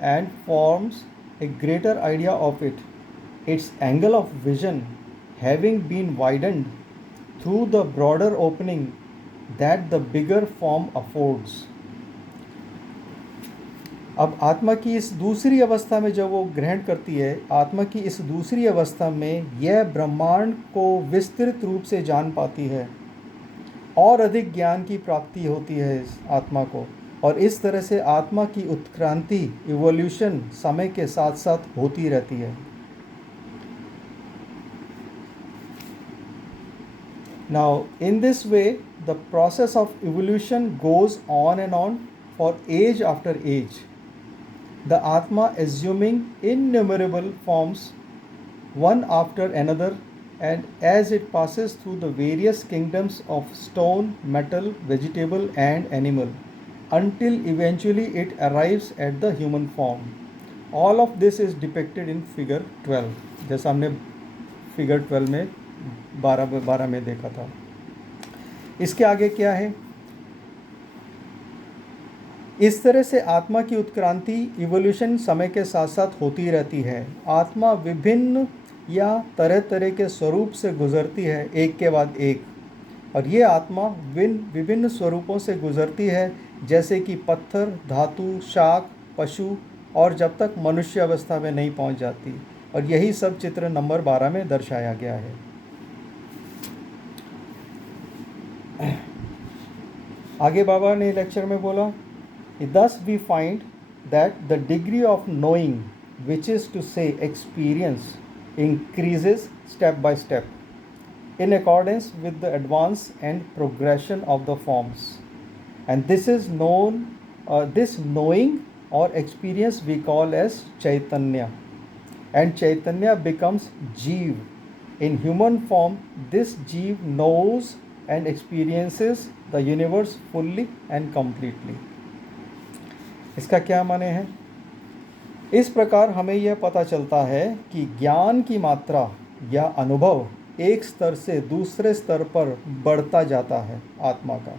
and forms a greater idea of it, its angle of vision having been widened through the broader opening that the bigger form affords. अब आत्मा की इस दूसरी अवस्था में जब वो ग्रहण करती है, आत्मा की इस दूसरी अवस्था में यह ब्रह्मांड को विस्तृत रूप से जान पाती है और अधिक ज्ञान की प्राप्ति होती है इस आत्मा को, और इस तरह से आत्मा की उत्क्रांति, इवोल्यूशन समय के साथ साथ होती रहती है। Now in this way the process of evolution goes on and on for age after age, the atma assuming innumerable forms one after another, and as it passes through the various kingdoms of stone, metal, vegetable and animal, until eventually it arrives at the human form. All of this is depicted in figure 12, जैसा हमने figure 12 में 12 में देखा था। इसके आगे क्या है? इस तरह से आत्मा की उत्क्रांति, इवोल्यूशन समय के साथ साथ होती रहती है। आत्मा विभिन्न या तरह तरह के स्वरूप से गुजरती है, एक के बाद एक, और ये आत्मा विभिन्न स्वरूपों से गुजरती है, जैसे कि पत्थर, धातु, शाक, पशु, और जब तक मनुष्य अवस्था में नहीं पहुंच जाती। और यही सब चित्र नंबर 12 में दर्शाया गया है। आगे बाबा ने लेक्चर में बोला, thus we find that the degree of knowing, which is to say experience, increases step by step in accordance with the advance and progression of the forms, and this is known, this knowing or experience we call as Chaitanya, and Chaitanya becomes Jeev. In human form, this Jeev knows and experiences the universe fully and completely. इसका क्या माने हैं? इस प्रकार हमें यह पता चलता है कि ज्ञान की मात्रा या अनुभव एक स्तर से दूसरे स्तर पर बढ़ता जाता है आत्मा का,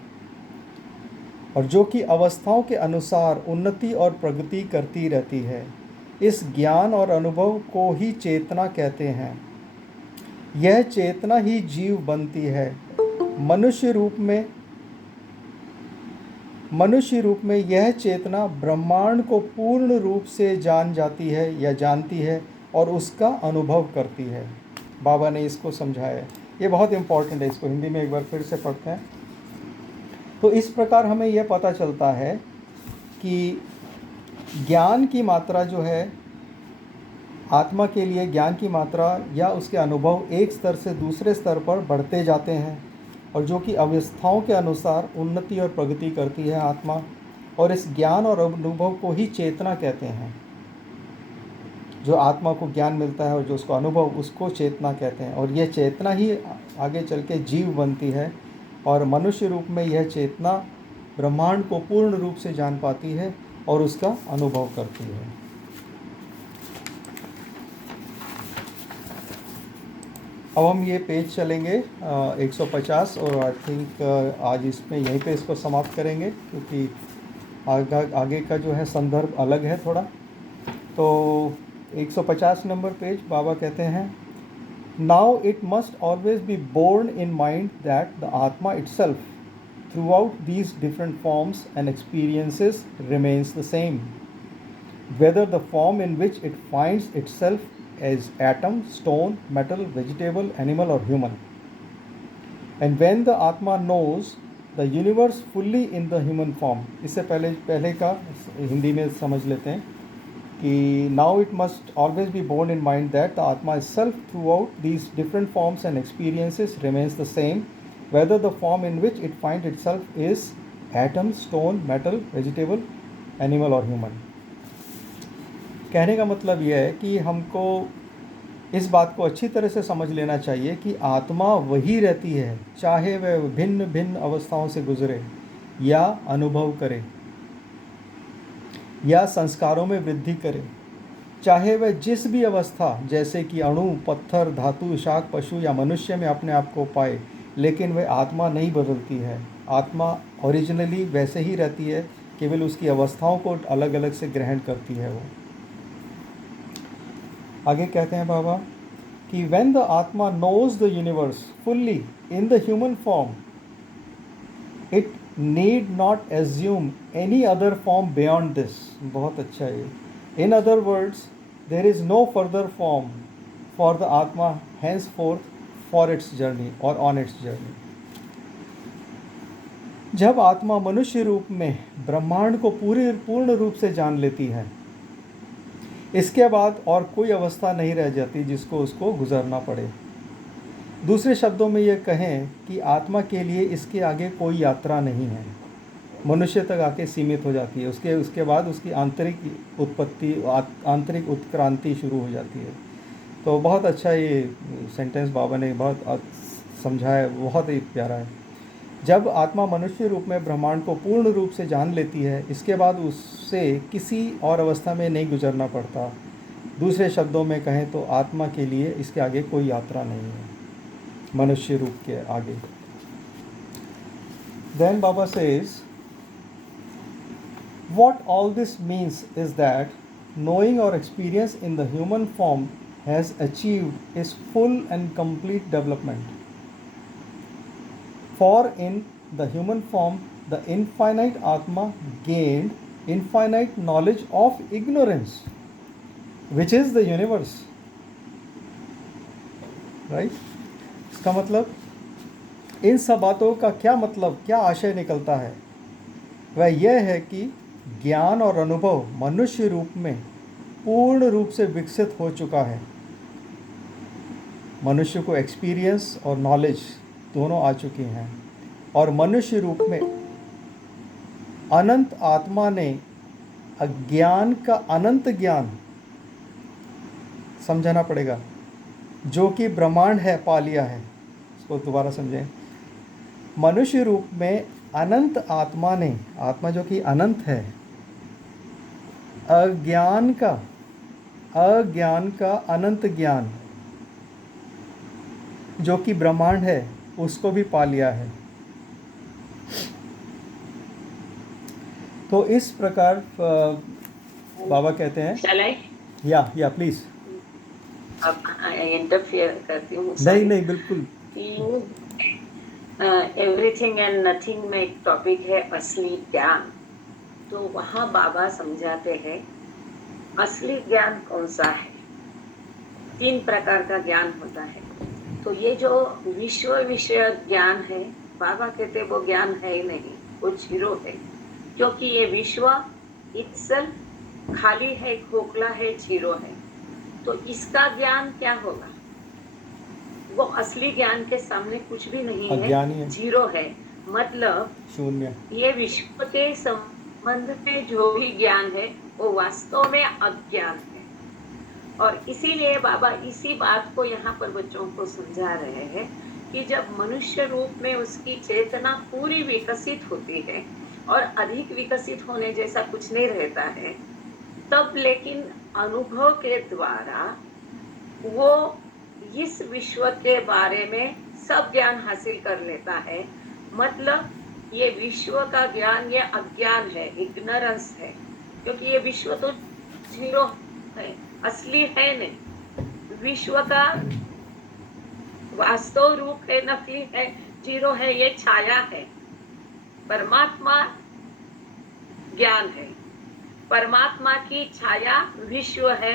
और जो कि अवस्थाओं के अनुसार उन्नति और प्रगति करती रहती है। इस ज्ञान और अनुभव को ही चेतना कहते हैं। यह चेतना ही जीव बनती है। मनुष्य रूप में यह चेतना ब्रह्मांड को पूर्ण रूप से जान जाती है या जानती है और उसका अनुभव करती है। बाबा ने इसको समझाया। ये बहुत इम्पोर्टेंट है, इसको हिंदी में एक बार फिर से पढ़ते हैं। तो इस प्रकार हमें यह पता चलता है कि ज्ञान की मात्रा जो है, आत्मा के लिए ज्ञान की मात्रा या उसके अनुभव एक स्तर से दूसरे स्तर पर बढ़ते जाते हैं, और जो कि अवस्थाओं के अनुसार उन्नति और प्रगति करती है आत्मा। और इस ज्ञान और अनुभव को ही चेतना कहते हैं। जो आत्मा को ज्ञान मिलता है और जो उसको अनुभव, उसको चेतना कहते हैं। और यह चेतना ही आगे चल के जीव बनती है, और मनुष्य रूप में यह चेतना ब्रह्मांड को पूर्ण रूप से जान पाती है और उसका अनुभव करती है। अब हम ये पेज चलेंगे 150, और आई थिंक आज इसमें यहीं पे इसको समाप्त करेंगे, क्योंकि आगे का जो है संदर्भ अलग है थोड़ा। तो 150 नंबर पेज बाबा कहते हैं, now it must always be borne in mind that the atma itself throughout these different forms and experiences remains the same, whether the form in which it finds itself as atom, stone, metal, vegetable, animal or human. And when the Atma knows the universe fully in the human form, इससे पहले का हिंदी में समझ लेते हैं कि now it must always be borne in mind that the Atma itself throughout these different forms and experiences remains the same, whether the form in which it finds itself is atom, stone, metal, vegetable, animal or human. कहने का मतलब यह है कि हमको इस बात को अच्छी तरह से समझ लेना चाहिए कि आत्मा वही रहती है, चाहे वह भिन्न भिन्न अवस्थाओं से गुजरे या अनुभव करे या संस्कारों में वृद्धि करे, चाहे वह जिस भी अवस्था जैसे कि अणु, पत्थर, धातु, शाक, पशु या मनुष्य में अपने आप को पाए, लेकिन वह आत्मा नहीं बदलती है। आत्मा ओरिजिनली वैसे ही रहती है, केवल उसकी अवस्थाओं को अलग अलग से ग्रहण करती है वो। आगे कहते हैं बाबा कि when the Atma knows the universe fully in the human form, it need not assume any other form beyond this. बहुत अच्छा है। In other words, there is no further form for the Atma henceforth for its journey or on its journey. जब आत्मा मनुष्य रूप में ब्रह्मांड को पूर्ण रूप से जान लेती है, इसके बाद और कोई अवस्था नहीं रह जाती जिसको उसको गुजरना पड़े। दूसरे शब्दों में ये कहें कि आत्मा के लिए इसके आगे कोई यात्रा नहीं है, मनुष्य तक आके सीमित हो जाती है। उसके बाद उसकी आंतरिक उत्पत्ति, आंतरिक उत्क्रांति शुरू हो जाती है। तो बहुत अच्छा ये सेंटेंस बाबा ने बहुत समझाया, बहुत ही प्यारा है। जब आत्मा मनुष्य रूप में ब्रह्मांड को पूर्ण रूप से जान लेती है, इसके बाद उससे किसी और अवस्था में नहीं गुजरना पड़ता। दूसरे शब्दों में कहें तो आत्मा के लिए इसके आगे कोई यात्रा नहीं है, मनुष्य रूप के आगे। Then Baba says, what all this means is that knowing or experience in the human form has achieved its full and complete development. For in the human form, the infinite Atma gained infinite knowledge of ignorance, which is the universe. Right? इसका मतलब इन सब बातों का क्या मतलब, क्या आशय निकलता है, वह यह है कि ज्ञान और अनुभव मनुष्य रूप में पूर्ण रूप से विकसित हो चुका है। मनुष्य को एक्सपीरियंस और नॉलेज दोनों आ चुकी हैं, और मनुष्य रूप में अनंत आत्मा ने अज्ञान का अनंत ज्ञान, समझाना पड़ेगा, जो कि ब्रह्मांड है, पा लिया है। इसको दोबारा समझें। मनुष्य रूप में अनंत आत्मा ने, आत्मा जो कि अनंत है, अज्ञान का अनंत ज्ञान जो कि ब्रह्मांड है, उसको भी पा लिया है। तो इस प्रकार बाबा कहते हैं, या प्लीज। अब इंटरफियर करती हूँ। नहीं बिल्कुल। एवरीथिंग एंड नथिंग में एक टॉपिक है असली ज्ञान। तो वहाँ बाबा समझाते हैं असली ज्ञान कौन सा है। 3 प्रकार का ज्ञान होता है। तो ये जो विश्व विषय ज्ञान है, बाबा कहते वो ज्ञान है ही नहीं, वो जीरो है, क्योंकि ये विश्व इत्सेल्फ खाली है, खोखला है, जीरो है। तो इसका ज्ञान क्या होगा? वो असली ज्ञान के सामने कुछ भी नहीं है, जीरो है, मतलब शून्य। ये विश्व के संबंध में जो भी ज्ञान है वो वास्तव में अज्ञान है। और इसीलिए बाबा इसी बात को यहाँ पर बच्चों को समझा रहे हैं कि जब मनुष्य रूप में उसकी चेतना पूरी विकसित होती है और अधिक विकसित होने जैसा कुछ नहीं रहता है, तब लेकिन अनुभव के द्वारा वो इस विश्व के बारे में सब ज्ञान हासिल कर लेता है। मतलब ये विश्व का ज्ञान ये अज्ञान है, इग्नोरेंस है, क्योंकि ये विश्व तो जीरो है, असली है नहीं। विश्व का वास्तव रूप है नकली है, जीरो है, ये छाया है। परमात्मा ज्ञान है, परमात्मा की छाया विश्व है,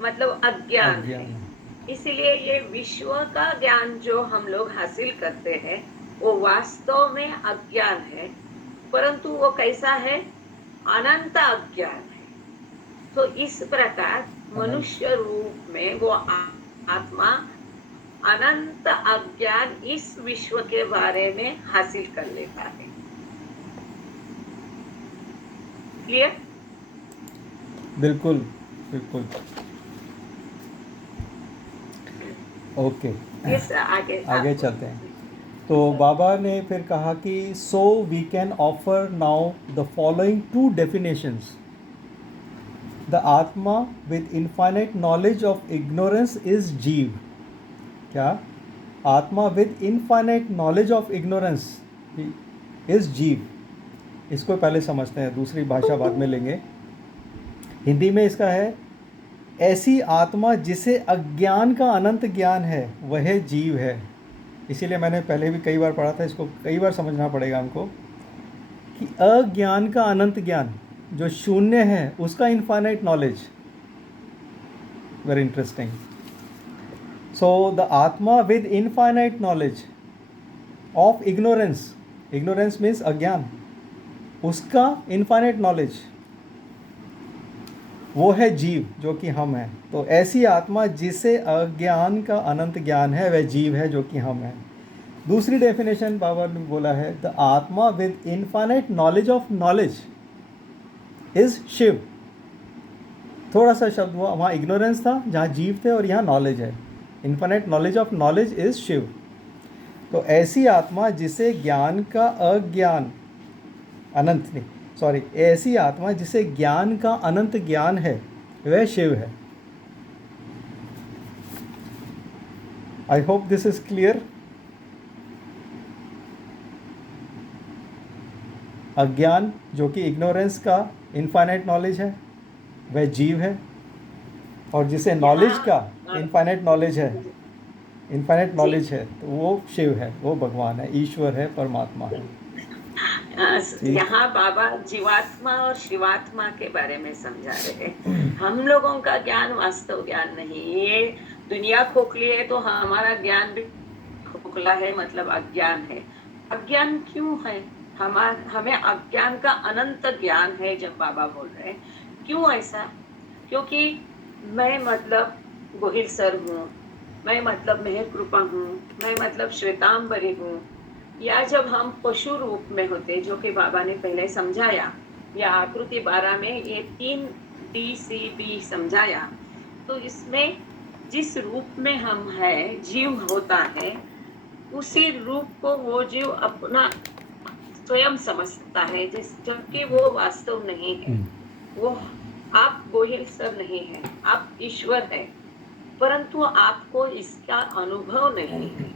मतलब अज्ञान है। अज्ञान। इसीलिए ये विश्व का ज्ञान जो हम लोग हासिल करते हैं वो वास्तव में अज्ञान है, परंतु वो कैसा है? अनंत अज्ञान है। तो इस प्रकार मनुष्य रूप में वो आत्मा अनंत अज्ञान इस विश्व के बारे में हासिल कर लेता है। क्लियर? बिल्कुल बिल्कुल। ओके, यस, आगे आगे चलते हैं। तो बाबा ने फिर कहा कि so we can offer now the following two definitions. The आत्मा with infinite knowledge of ignorance is jiva. क्या? Atma with infinite knowledge of ignorance is jiva. इसको पहले समझते हैं, दूसरी भाषा बाद में लेंगे। हिंदी में इसका है, ऐसी आत्मा जिसे अज्ञान का अनंत ज्ञान है वह जीव है। इसीलिए मैंने पहले भी कई बार पढ़ा था, इसको कई बार समझना पड़ेगा हमको कि अज्ञान का अनंत ज्ञान जो शून्य है उसका infinite knowledge. Very interesting. So the आत्मा with infinite knowledge of ignorance, ignorance means अज्ञान, उसका इनफाइनाइट नॉलेज वो है जीव, जो कि हम हैं। तो ऐसी आत्मा जिसे अज्ञान का अनंत ज्ञान है वह जीव है, जो कि हम हैं। दूसरी डेफिनेशन बाबा ने बोला है, द आत्मा with infinite knowledge of knowledge is Shiva. थोड़ा सा शब्द हुआ, वहाँ इग्नोरेंस था जहाँ जीव थे, और यहाँ नॉलेज है। Infinite knowledge of knowledge is Shiva. तो ऐसी आत्मा जिसे ज्ञान का अज्ञान अनंत नहीं, सॉरी, ऐसी आत्मा जिसे ज्ञान का अनंत ज्ञान है वह शिव है। I hope this is clear. अज्ञान जो कि इग्नोरेंस का इनफाइनाइट नॉलेज है वह जीव है, और जिसे नॉलेज का इनफाइनाइट नॉलेज है, इनफाइनाइट नॉलेज है, तो वो शिव है, वो भगवान है, ईश्वर है, परमात्मा है। यहाँ बाबा जीवात्मा और शिवात्मा के बारे में समझा रहे हैं। हम लोगों का ज्ञान वास्तव ज्ञान नहीं, ये दुनिया खोखली है तो हमारा ज्ञान भी खोखला है, मतलब अज्ञान है। अज्ञान क्यों है? हमें अज्ञान का अनंत ज्ञान है जब बाबा बोल रहे हैं। क्यों ऐसा? क्योंकि मैं मतलब गोहिल सर हूँ, मैं मतलब मेहर कृपा हूँ, मैं मतलब श्वेतांबरी हूँ, या जब हम पशु रूप में होते, जो कि बाबा ने पहले समझाया, या आकृति 12 में ये 3 DCB समझाया, तो इसमें जिस रूप में हम है जीव होता है, उसी रूप को वो जीव अपना स्वयं समझता है, जबकि वो वास्तव नहीं है। वो आप गोहिल सर नहीं है, आप ईश्वर है, परंतु आपको इसका अनुभव नहीं है।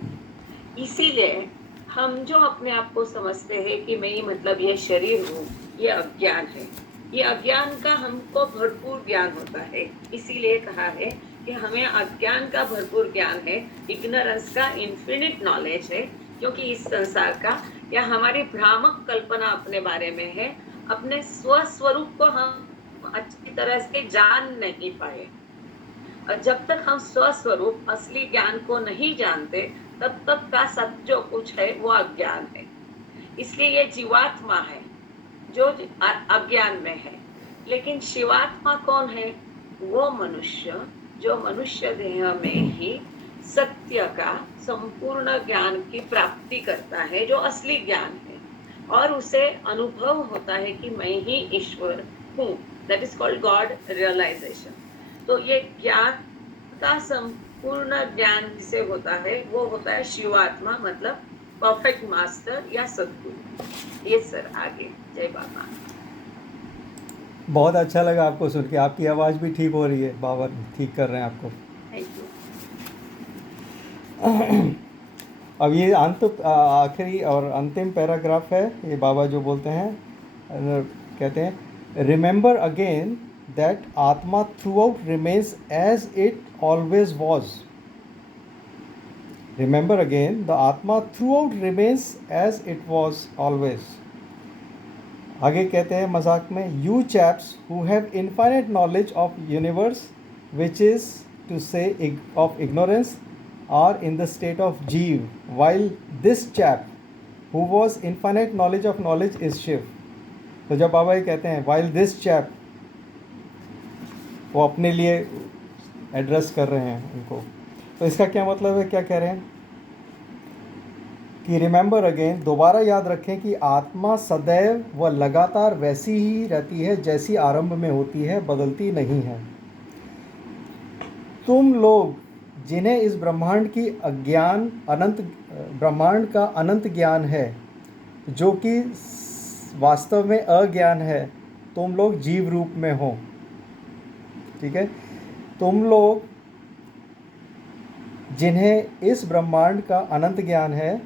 इसीलिए हम जो अपने आप को समझते हैं कि मैं मतलब ये शरीर हूँ, ये अज्ञान है। ये अज्ञान का हमको भरपूर ज्ञान होता है, इसीलिए कहा है कि हमें अज्ञान का भरपूर ज्ञान है, इग्नोरेंस का इन्फिनिट नॉलेज है, क्योंकि इस संसार का या हमारी भ्रामक कल्पना अपने बारे में है। अपने स्वस्वरूप को हम अच्छी तरह से जान नहीं पाए, और जब तक हम स्वस्वरूप असली ज्ञान को नहीं जानते, तब तक का सब जो कुछ है वो अज्ञान है। इसलिए ये जीवात्मा है जो अज्ञान में है। लेकिन शिवात्मा कौन है? वो मनुष्य जो मनुष्य देह में ही सत्य का संपूर्ण ज्ञान की प्राप्ति करता है, जो असली ज्ञान है, और उसे अनुभव होता है कि मैं ही ईश्वर हूँ। That is called god realisation. तो ये ज्ञान का संपूर्ण ज्ञान जिसे होता है वो होता है शिवात्मा, मतलब परफेक्ट मास्टर या सद्गुरु। ये सर आगे। जय बाबा। बहुत अच्छा लगा आपको सुन के, आपकी आवाज़ भी ठीक हो रही है, बाबा ठीक कर रहे हैं आपको। Thank you. अब ये आखिरी और अंतिम पैराग्राफ है। ये बाबा जो बोलते हैं, कहते हैं, remember again that atma throughout remains as it always was. Remember again the atma throughout remains as it was always. आगे कहते हैं मजाक में, you chaps who have infinite knowledge of universe which is to say of ignorance are in the state of Jeev, while this chap who was infinite knowledge of knowledge is Shiv. तो जब बाबा ये कहते हैं while this chap, वो अपने लिए address कर रहे हैं उनको, तो इसका क्या मतलब है, क्या कह रहे हैं कि रिमेंबर अगेन, दोबारा याद रखें कि आत्मा सदैव व लगातार वैसी ही रहती है जैसी आरंभ में होती है, बदलती नहीं है। तुम लोग जिन्हें इस ब्रह्मांड की ब्रह्मांड का अनंत ज्ञान है, जो कि वास्तव में अज्ञान है, तुम लोग जीव रूप में हो। ठीक है, तुम लोग जिन्हें इस ब्रह्मांड का अनंत ज्ञान है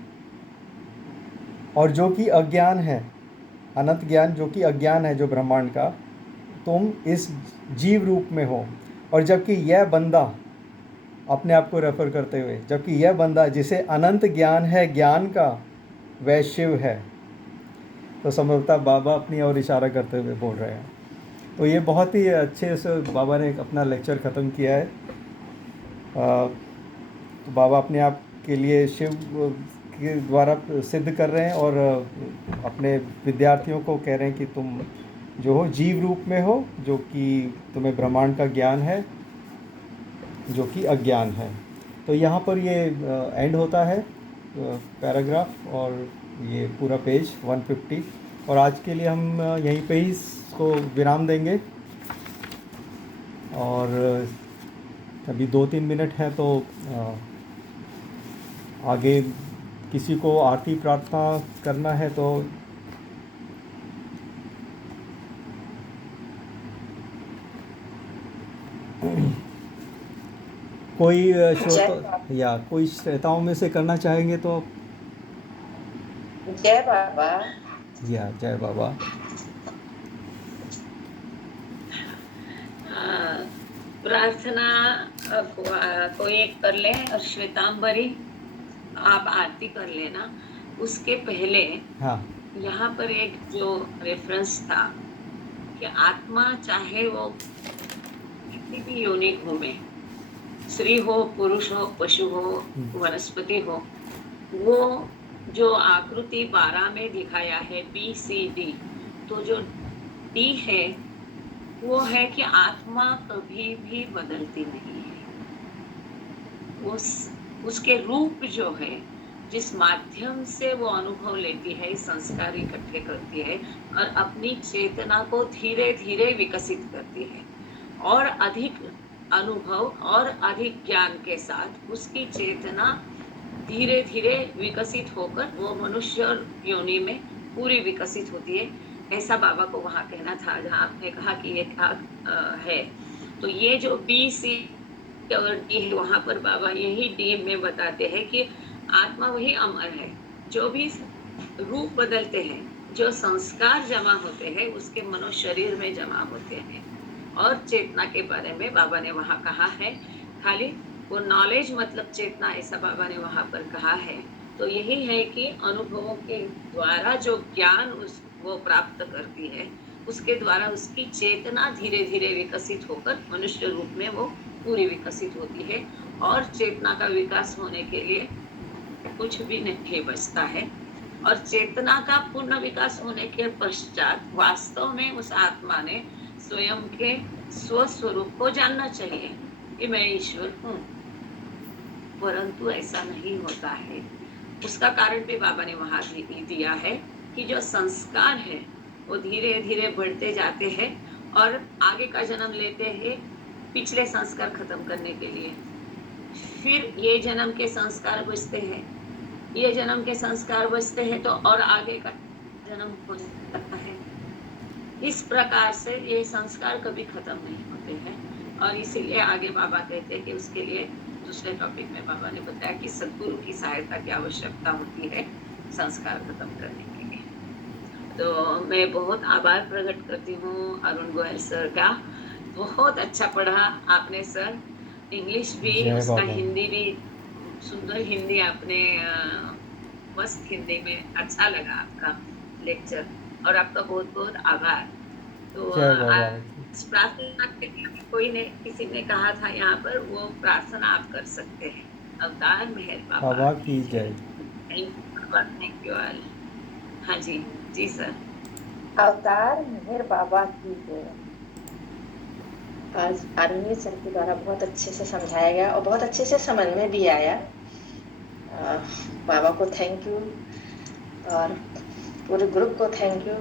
और जो कि अज्ञान है, अनंत ज्ञान जो कि अज्ञान है जो ब्रह्मांड का, तुम इस जीव रूप में हो। और जबकि यह बंदा, अपने आप को रेफर करते हुए, जबकि यह बंदा जिसे अनंत ज्ञान है ज्ञान का, वह शिव है। तो संभवतः बाबा अपनी ओर इशारा करते हुए बोल रहे हैं। तो ये बहुत ही अच्छे से बाबा ने अपना लेक्चर ख़त्म किया है। तो बाबा अपने आप के लिए शिव के द्वारा सिद्ध कर रहे हैं और अपने विद्यार्थियों को कह रहे हैं कि तुम जो हो जीव रूप में हो, जो कि तुम्हें ब्रह्मांड का ज्ञान है जो कि अज्ञान है। तो यहाँ पर ये एंड होता है पैराग्राफ और ये पूरा पेज 150। और आज के लिए हम यहीं पे ही इसको विराम देंगे। और अभी 2-3 मिनट हैं, तो आगे किसी को आरती प्रार्थना करना है तो कोई श्रोता या कोई श्रोताओं में से करना चाहेंगे तो। जय बाबा। या जय बाबा। प्रार्थना कोई एक कर ले, और श्वेतांबरी आप आरती कर लेना। उसके पहले हाँ, यहाँ पर एक जो रेफरेंस था कि आत्मा चाहे वो किसी भी योनि घूमे, स्त्री हो, पुरुष हो, पशु हो, वनस्पति हो, वो जो आकृति 12 में दिखाया है BCD, तो जो D है वो है कि आत्मा कभी भी बदलती नहीं है। उसके रूप जो है, जिस माध्यम से वो अनुभव लेती है, संस्कार इकट्ठे करती है और अपनी चेतना को धीरे धीरे विकसित करती है, और अधिक अनुभव और अधिक ज्ञान के साथ उसकी चेतना धीरे धीरे विकसित होकर वो मनुष्य योनि में पूरी विकसित होती है। ऐसा बाबा को वहाँ कहना था, जहाँ आपने कहा कि ये क्या है। तो ये जो BC और D है, वहाँ पर बाबा यही D में बताते हैं कि आत्मा वही अमर है। जो भी रूप बदलते हैं, जो संस्कार जमा होते हैं, उसके मनुष्य शरीर में जमा होते हैं। और चेतना के बारे में बाबा ने वहाँ कहा है, खाली वो नॉलेज मतलब चेतना, ऐसा बाबा ने वहाँ पर कहा है। तो यही है कि अनुभवों के द्वारा जो ज्ञान वो प्राप्त करती है, उसके द्वारा उसकी चेतना धीरे धीरे विकसित होकर मनुष्य रूप में वो पूरी विकसित होती है। और चेतना का विकास होने के लिए कुछ भी नहीं बचता है। और चेतना का पूर्ण विकास होने के पश्चात वास्तव में उस आत्मा ने स्वयं के स्वस्वरूप को जानना चाहिए कि मैं ईश्वर हूँ, परंतु ऐसा नहीं होता है। उसका कारण भी बाबा ने वहाँ दिया है कि जो संस्कार है वो धीरे धीरे बढ़ते जाते हैं और आगे का जन्म लेते हैं पिछले संस्कार खत्म करने के लिए। फिर ये जन्म के संस्कार बचते हैं, ये जन्म के संस्कार बचते हैं, तो और आगे का जन्म हो जाता है। इस प्रकार से ये संस्कार कभी खत्म नहीं होते हैं। और इसीलिए आगे बाबा कहते हैं कि उसके लिए दूसरे टॉपिक में बाबा ने बताया कि सद्गुरु की सहायता की आवश्यकता होती है संस्कार खत्म करने के लिए। तो मैं बहुत आभार प्रकट करती हूँ अरुण गोयल सर का। बहुत अच्छा पढ़ा आपने सर, इंग्लिश भी जय उसका, बाबा। हिंदी भी सुंदर हिंदी आपने मस्त हिंदी में अच्छा लगा आपका लेक्चर, और आपका बहुत बहुत आभार। तो जय बाबा। आज प्रार्थना के लिए कोई ने किसी ने कहा था यहाँ पर, वो प्रार्थना आप कर सकते हैं। अवतार मेहर बाबा बाबा की की जय। जय। Thank you Baba, thank you all. हाँ जी, जी सर। अवतार मेहर बाबा की जय। आज आदरणीय सर के द्वारा बहुत अच्छे से समझाया गया और बहुत अच्छे से समझ में भी आया। बाबा को थैंक यू और पूरे ग्रुप को थैंक यू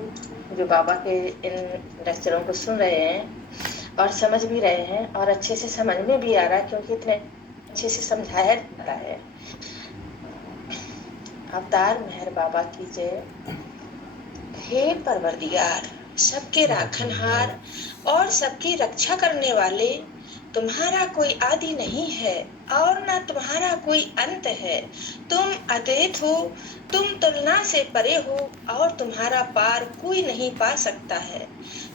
जो बाबा के इन लेक्चरों को सुन रहे हैं और समझ भी रहे हैं, और अच्छे से समझ में भी आ रहा है क्योंकि इतने अच्छे से समझाया जाता है। अवतार मेहर बाबा की जय। हे परवरदिगार, सबके राखनहार और सबकी रक्षा करने वाले, तुम्हारा कोई आदि नहीं है और न तुम्हारा कोई अंत है। तुम अद्वैत हो, तुम तुलना से परे हो और तुम्हारा पार कोई नहीं पा सकता है।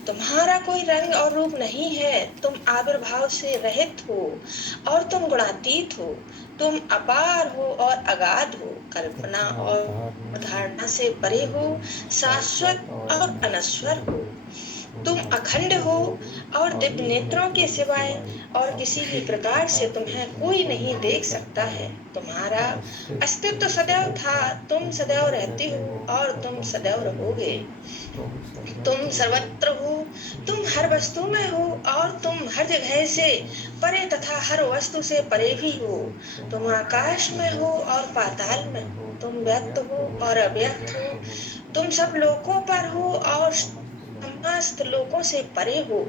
तुम्हारा कोई रंग और रूप नहीं है, तुम आविर्भाव से रहित हो और तुम गुणातीत हो। तुम अपार हो और अगाध हो, कल्पना और धारणा से परे हो, शाश्वत और अनश्वर हो। तुम अखंड हो और दिव्य नेत्रों के सिवाय और किसी भी प्रकार से तुम्हें कोई नहीं देख सकता है। तुम्हारा अस्तित्व सदैव था, तुम सदैव रहते हो और तुम सदैव रहोगे। तुम सर्वत्र हो, तुम हर वस्तु में हो और तुम हर जगह से परे तथा हर वस्तु से परे भी हो। तुम आकाश में हो और पाताल में हो, तुम व्यक्त हो और अव्यक्त हो। तुम सब लोकों पर हो और समस्त लोकों से परे हो।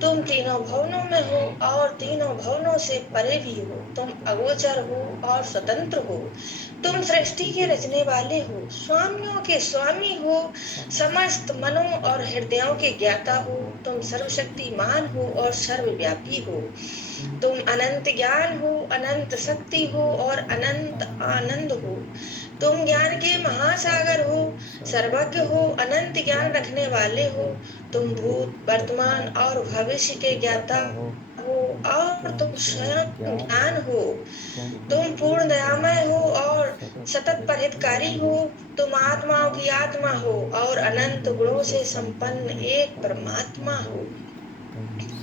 तुम तीनों भवनों में हो और तीनों भवनों से परे भी हो। तुम अगोचर हो और स्वतंत्र हो। तुम सृष्टि के रचने वाले हो, स्वामियों के स्वामी हो, समस्त मनों और हृदयों के ज्ञाता हो। तुम सर्वशक्तिमान हो और सर्वव्यापी हो। तुम अनंत ज्ञान हो, अनंत शक्ति हो और अनंत आनंद हो। तुम ज्ञान के महासागर हो, सर्वज्ञ हो, अनंत ज्ञान रखने वाले हो। तुम भूत, वर्तमान और भविष्य के ज्ञाता हो और तुम स्वयं ज्ञान हो। तुम पूर्ण दयामय हो और सतत परहितकारी हो। तुम आत्माओं की आत्मा हो और अनंत गुणों से संपन्न एक परमात्मा हो।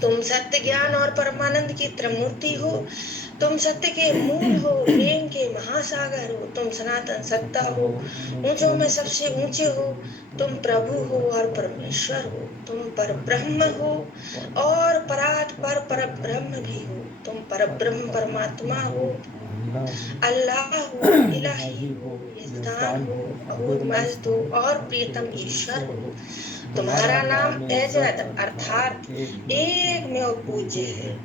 तुम सत्य ज्ञान और परमानंद की त्रिमूर्ति हो। तुम सत्य के मूल हो, प्रेम के महासागर हो। तुम सनातन सत्ता हो, ऊंचों में सबसे ऊंचे हो। तुम प्रभु हो और परमेश्वर हो। तुम पर ब्रह्म हो और परात पर ब्रह्म भी हो। तुम पर ब्रह्म परमात्मा हो, अल्लाह हो, इलाही हो, यजदान हो, अबूद मस्त हो और प्रियतम ईश्वर हो। तुम्हारा नाम एजद अर्थात एक में पूज्य है।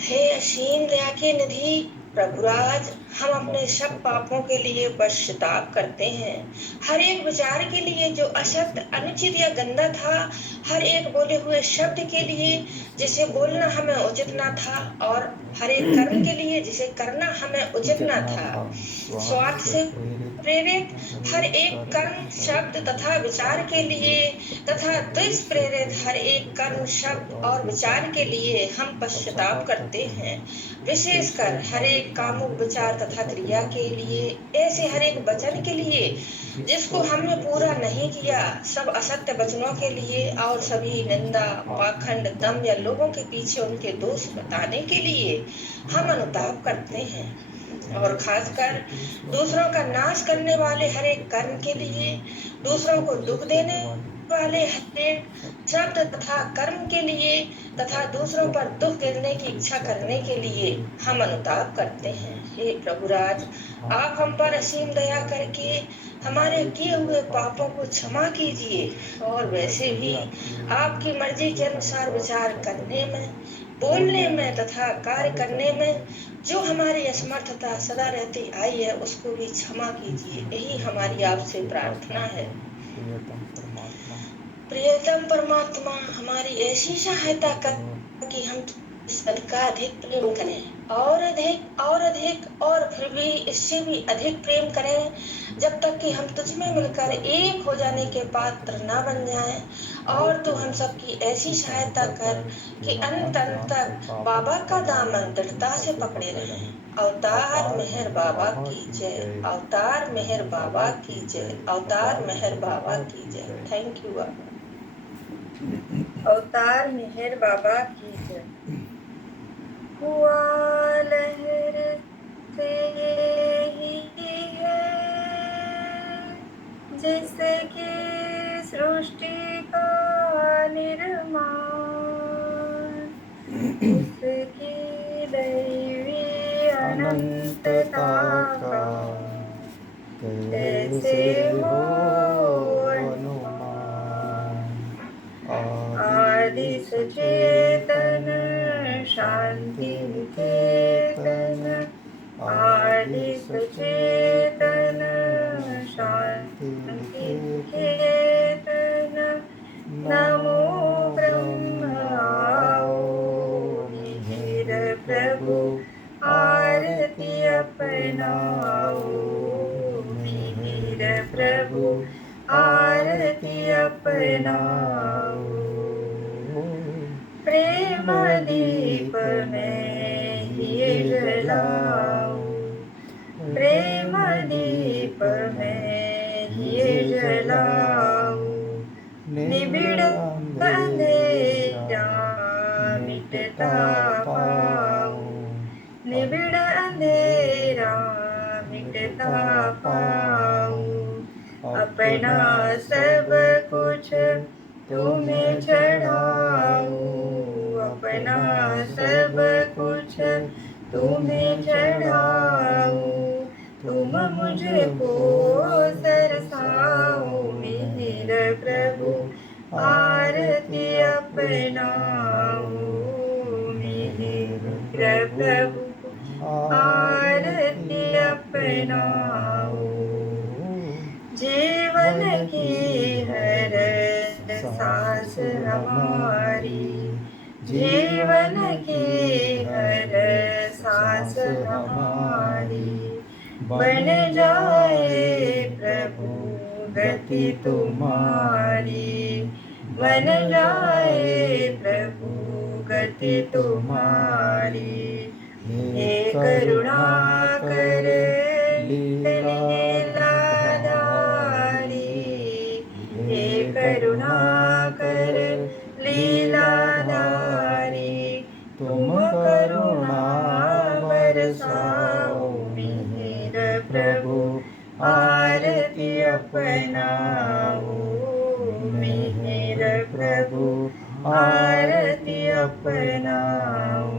हे असीम दया के निधि प्रभुराज, हम अपने सब पापों के लिए पश्चाताप करते हैं। हर एक विचार के लिए जो असत्य, अनुचित या गंदा था, हर एक बोले हुए शब्द के लिए जिसे बोलना हमें उचित ना था, और हर एक कर्म के लिए जिसे करना हमें उचित ना था। स्वार्थ से प्रेरित हर एक कर्म, शब्द तथा विचार के लिए तथा द्वेष प्रेरित हर एक कर्म, शब्द और विचार के लिए हम पश्चाताप करते हैं। विशेषकर हर एक कामुक विचार तथा क्रिया के लिए, ऐसे हर एक वचन के लिए जिसको हमने पूरा नहीं किया, सब असत्य वचनों के लिए और सभी निंदा, पाखंड, दम या लोगों के पीछे उनके दोष बताने के लिए हम अनुताप करते हैं। और खासकर दूसरों का नाश करने वाले हर एक कर्म के लिए, दूसरों को दुख देने वाले हर एक शब्द तथा कर्म के लिए तथा दूसरों पर दुख गिरने की इच्छा करने के लिए हम अनुताप करते हैं। हे प्रभुराज, आप हम पर असीम दया करके हमारे किए हुए पापों को क्षमा कीजिए, और वैसे भी आपकी मर्जी के अनुसार विचार करने में, बोलने में तथा कार्य करने में जो हमारी असमर्थता सदा रहती आई है, उसको भी क्षमा कीजिए। यही हमारी आपसे प्रार्थना है। प्रियतम परमात्मा, हमारी ऐसी सहायता कर कि हम ईश्वर का अधिक प्रेम करें और अधिक और फिर भी इससे भी अधिक प्रेम करें, जब तक कि हम तुझ में मिलकर एक हो जाने के पात्र ना बन जाएं। और तू हम सबकी ऐसी सहायता कर कि अंत तक बाबा का दामन दृढ़ता से पकड़े रहें। अवतार मेहर बाबा की जय, अवतार मेहर बाबा की जय, अवतार मेहर बाबा की जय। थैंक यू बाबा। अवतार मेहर बाबा की जय। हुआ लहर से ही है जिसकी सृष्टि का निर्माण, उसकी दैवी अनंतता का कैसे हो आदि सचेतन शांति निकेतन, आदि सचेतन शांति निकेतन। नमो ब्रह्म आओ मिहिर प्रभु, आरती अपनाओ मिहिर प्रभु, आरती अपनाओ। प्रेम दीप में ये जलाओ, प्रेम दीप में ये जलाओ। निबिड़ अंधेरा मिटता पाओ, निबिड़ अंधेरा मिटता पाओ। अपना सब कुछ तुम्हें चढ़ाऊं, अपना सब कुछ तुम्हें चढ़ाऊं। तुम मुझे को सरसाओ मिहिर प्रभु, आरती अपनाओ मिहिर प्रभु, आरती अपनाओ। जीवन की हर सांस हमारी, जीवन की हर सांस हमारी बन जाए प्रभु गति तुम्हारी, बन जाए प्रभु गति तुम्हारी। हे करुणाकर लीलाधारी, हे करुणाकर लीलाधारी। तुम करुणा बरसाओ मिहिर प्रभु, आरती अपनाओ मिहिर प्रभु, आरती अपनाओ।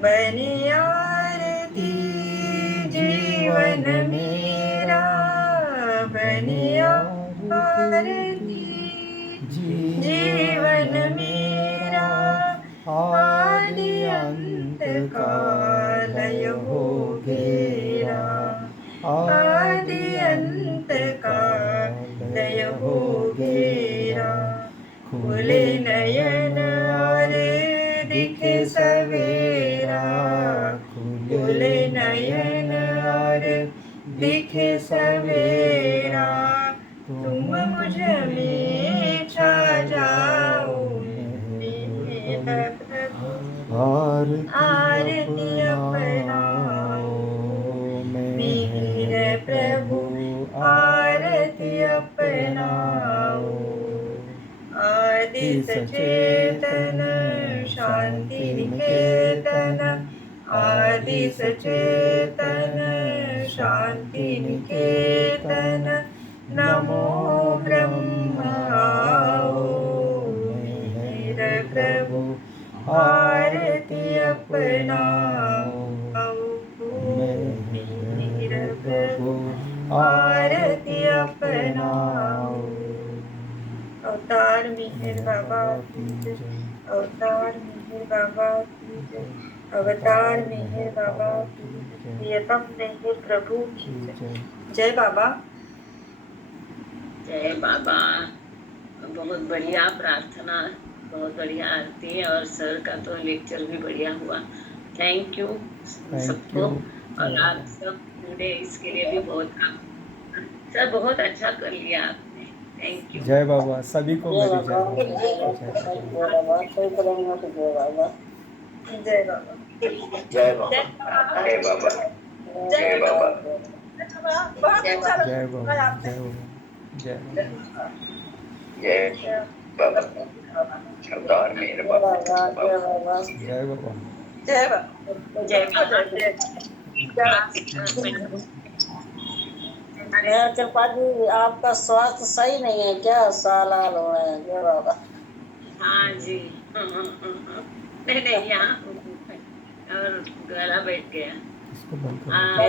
बनी आरती जीवन मेरा, बनी आरती जीवन मेरा। आदि अंत का लय हो घेरा, आदि अंत का लय हो घेरा। खुले नयन और दिखे सवेरा, खुले नयन और दिखे सवेरा। तुम मुझ में छा जाओ मिहिर प्रभु, आरती अपनाओ मिहिर प्रभु, आरती अपनाओ। आदि सचेतन शांति निकेतन, आदि सचेतन शांति निकेतन। नमो ब्रह्म आओ मिहिर प्रभु, आरती अपनाओ मिहिर प्रभु, आरती अपनाओ। अवतार मेहर बाबा की जय, अवतार मेहर बाबा की जय, अवतार मेहर बाबा की जय, प्रियतम मेहर प्रभु की जय। जय बाबा। जय बाबा। बहुत बढ़िया प्रार्थना बहुत बढ़िया आरती और सर का तो लेक्चर भी बढ़िया हुआ। थैंक यू थैंक सबको। यू। और आप सब पूरे इसके लिए भी बहुत सर बहुत अच्छा कर लिया आपने। Thank you. जय बाबा, सभी को जय मेरी जय बाबा, बाबा। जय बाबा, जय बाबा। जय बाबा, कोई करेंगे तो जय बाबा। जय बाबा। जय बाबा, जय बाबा, जय बाबा, बहुत जय अच्छा बाबा, जय लगा बाबा। आपने। जय बाबा। जय बाबा। जय बाबा, सरदार मेहर बाबा, जय बाबा, जय बाबा। जय बाबा। जय सबको बाबा। जय जय। मेरा त्रिपाठी आपका स्वास्थ्य सही नहीं है क्या? साल हाल हो रहे हैं। जय बाबा। हाँ जी। नहीं नहीं यहाँ और गला बैठ गया। इसको बंद कर हाँ। दो।